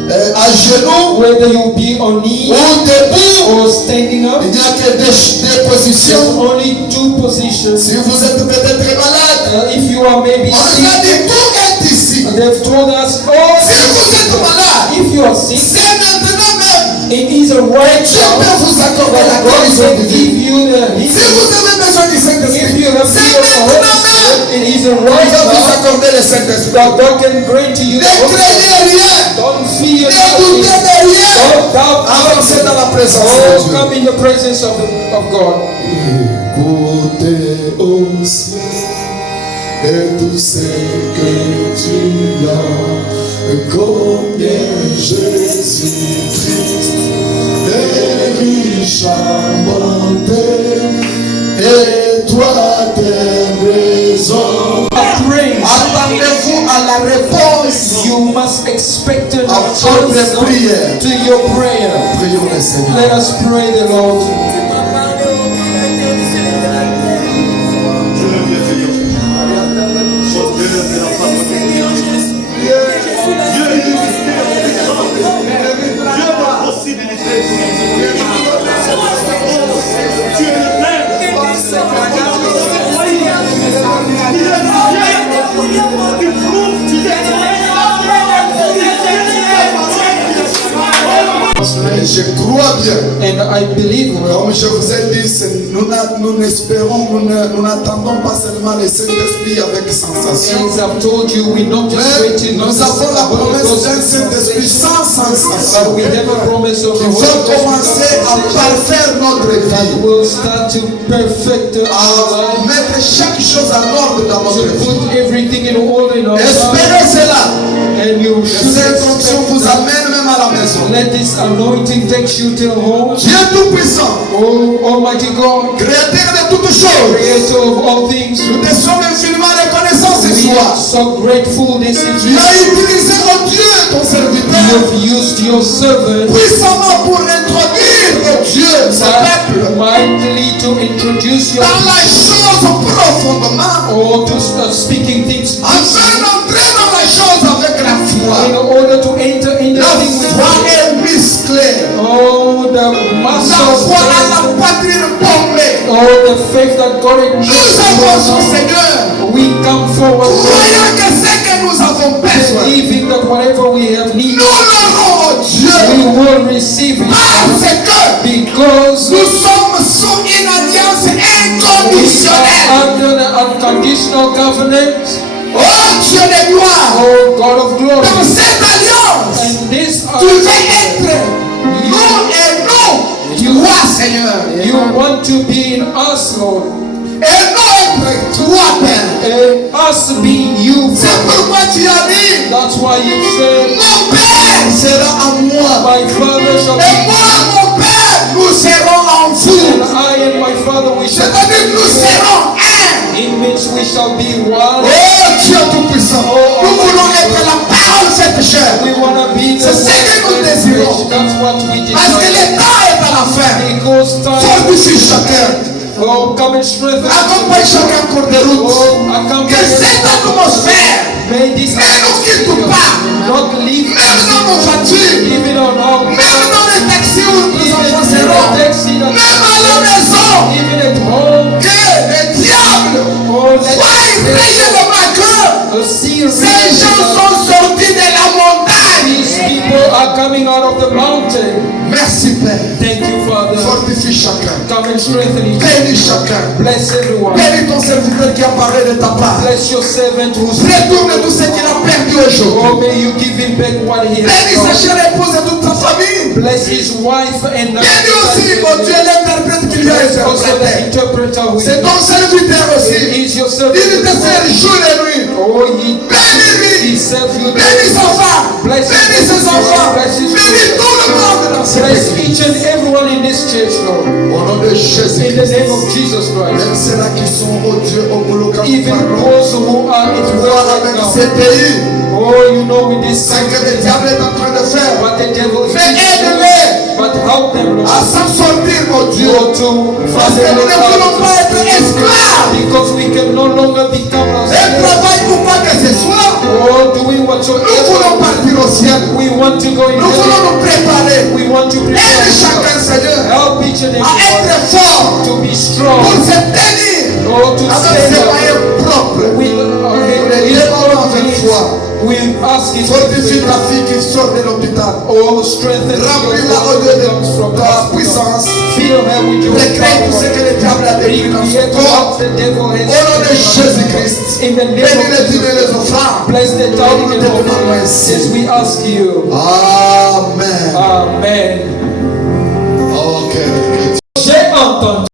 à genoux Whether you be on knee ou debout, or standing up, il n'y a que deux there's positions. only 2 positions. Si vous êtes peut-être malade, If you are maybe on nous a sick, dit tout est ici. they've told us, Si oh, vous êtes malade, if you are sick, c'est maintenant même. it is a right Dieu now peut vous accorder la that God guérison can divine. give you the Si healing. vous avez besoin du If Saint-Esprit, you have c'est need of the Holy maintenant même. Spirit, it is a Il right va vous now accorder le Saint-Esprit. that God can grant to you Ne the Holy Spirit. craignez rien. Don't fear Ne doutez nothing. de rien. Don't doubt Avancez dans la présence de Oh, Dieu. come in the presence of God. Écoutez au ciel et tout ce que tu as, combien Jésus-Christ est riche à monter, et toi tes raisons. Praise. Attendez-vous à la réponse You must expect an à votre answer prière. to your prayer. Prions le Seigneur. Let us pray the Lord. I believe, Comme je vous ai dit, nous n'espérons, nous n'attendons pas seulement le Saint-Esprit avec sensation. as I've told you, we not just Mais waiting on nous avons la promesse d'un Saint-Esprit but sans sensation we have a promise of qui the Holy va Ghost commencer à parfaire notre that vie, will start to perfect our à life, mettre chaque chose en ordre dans to notre vie. put everything in order in our life. Espérez cela. And you Que should cette onction expect vous that. amène même à la maison. Let this anointing take you till home. Dieu Tout-Puissant, Oh Almighty God, Créateur de toutes choses, Creator of all things, nous te sommes infiniment reconnaissants ce we soir. are so grateful this Tu evening. as utilisé, oh Dieu, ton You serviteur, have used your servant puissamment pour introduire, oh Dieu, ce peuple mightily to introduce your dans la chose profondément, or to start speaking things afin d'entrer dans la chose avec la in foi. order to enter in the La thing with foi faith. est musclée. Oh, the La muscle foi a of la faith. poitrine bombée. Oh, the faith that God Nous avançons, enjoys. Seigneur, We come forward croyant que ce que nous avons besoin, believing that whatever we have nous need, l'aurons, oh Dieu, we will receive it. parce que Because nous sommes sous une alliance we inconditionnelle. are under the unconditional covenant. Oh Dieu de gloire, Oh, God of glory. dans cette alliance, And this tu veux être nous et nous, toi Seigneur, you want to be in us, Lord. et nous être toi Père. And us being you, C'est Father. pourquoi tu as dit, That's why you said, mon Père sera à moi, my Father shall et be moi mon Père, nous serons en and vous. I and my Father we shall C'est-à-dire nous be serons un. in which we shall be one. Oh Dieu Tout-Puissant, nous voulons être la parole cette chair. We want to be the C'est ce que nous one désirons. That's what we Parce que desire. le temps est à la fin. Because time, Fortifie chacun. oh, come and strengthen. Accompagne chacun en cours de route. Oh, accompany Que cette atmosphère May this ne nous quitte pas. not leave Même dans nos voitures, even on our même dans les taxis où nous even enfants in seront, the taxi, même à la maison, even at home. que le diable Oh, let soit effrayé de ma cœur. the sea Ces gens sont sortis de la montagne. These people are coming out of the mountain. Merci Père. Thank you, Father. Fortifie chacun. Come and strengthen each other. Bénis chacun. Bless everyone. Bénis ton serviteur qui apparaît de ta part. Bless your servant who's Retourne tout ce qu'il a perdu aujourd'hui. oh, may you give him back what he has Bénis sa lost. chère épouse et toute sa famille. Bless his wife and Bénis aussi, mon Dieu, l'interprète qui lui a bless also the interprété. interpreter who C'est ton serviteur aussi. is your Il te servant. sert jour et nuit. Oh, he Bénis-lui. serves you. Bénis sa femme. Bless Bénis ses enfants. Bénis tout le monde dans cette Bless église. each and everyone in this church, Lord. Au nom de Jésus. In the name of Jesus Christ. Même ceux-là qui sont, oh Dieu, homologués Even those who are in tu war vois right avec now. ces pays, Oh, you know with this ce que le diable est en train de faire. what the devil is Mais doing. aide-les But help them, Lord. à s'en sortir, mon Dieu. Go to Parce que nous ne voulons pas être esclaves. because we can no longer become Et ourselves. travaille pour pas que ce soit. Oh, doing Nous voulons whatsoever. partir au ciel. We want to go in Nous voulons heaven. nous préparer. We want to prepare Aide chacun, ourselves. Seigneur, Help each and à every être fort one to be pour strong. se tenir Oh, to avec stand ses up. moyens propres. We we ask it. Fortifie ta fille qui sort de l'hôpital. Oh, strengthen Remplis-la au your Dieu comes de from the ta hospital. puissance. Fill her with your Décrète tout ce power. que le diable a détruit dans Recreate son corps. what the devil has Au nom de Jésus-Christ. in the name Bénis les of dîmes et les Jesus. offrandes. Bless the Nous tithing te and demandons offering ainsi. as we ask you. Amen. Amen. Ok. J'ai entendu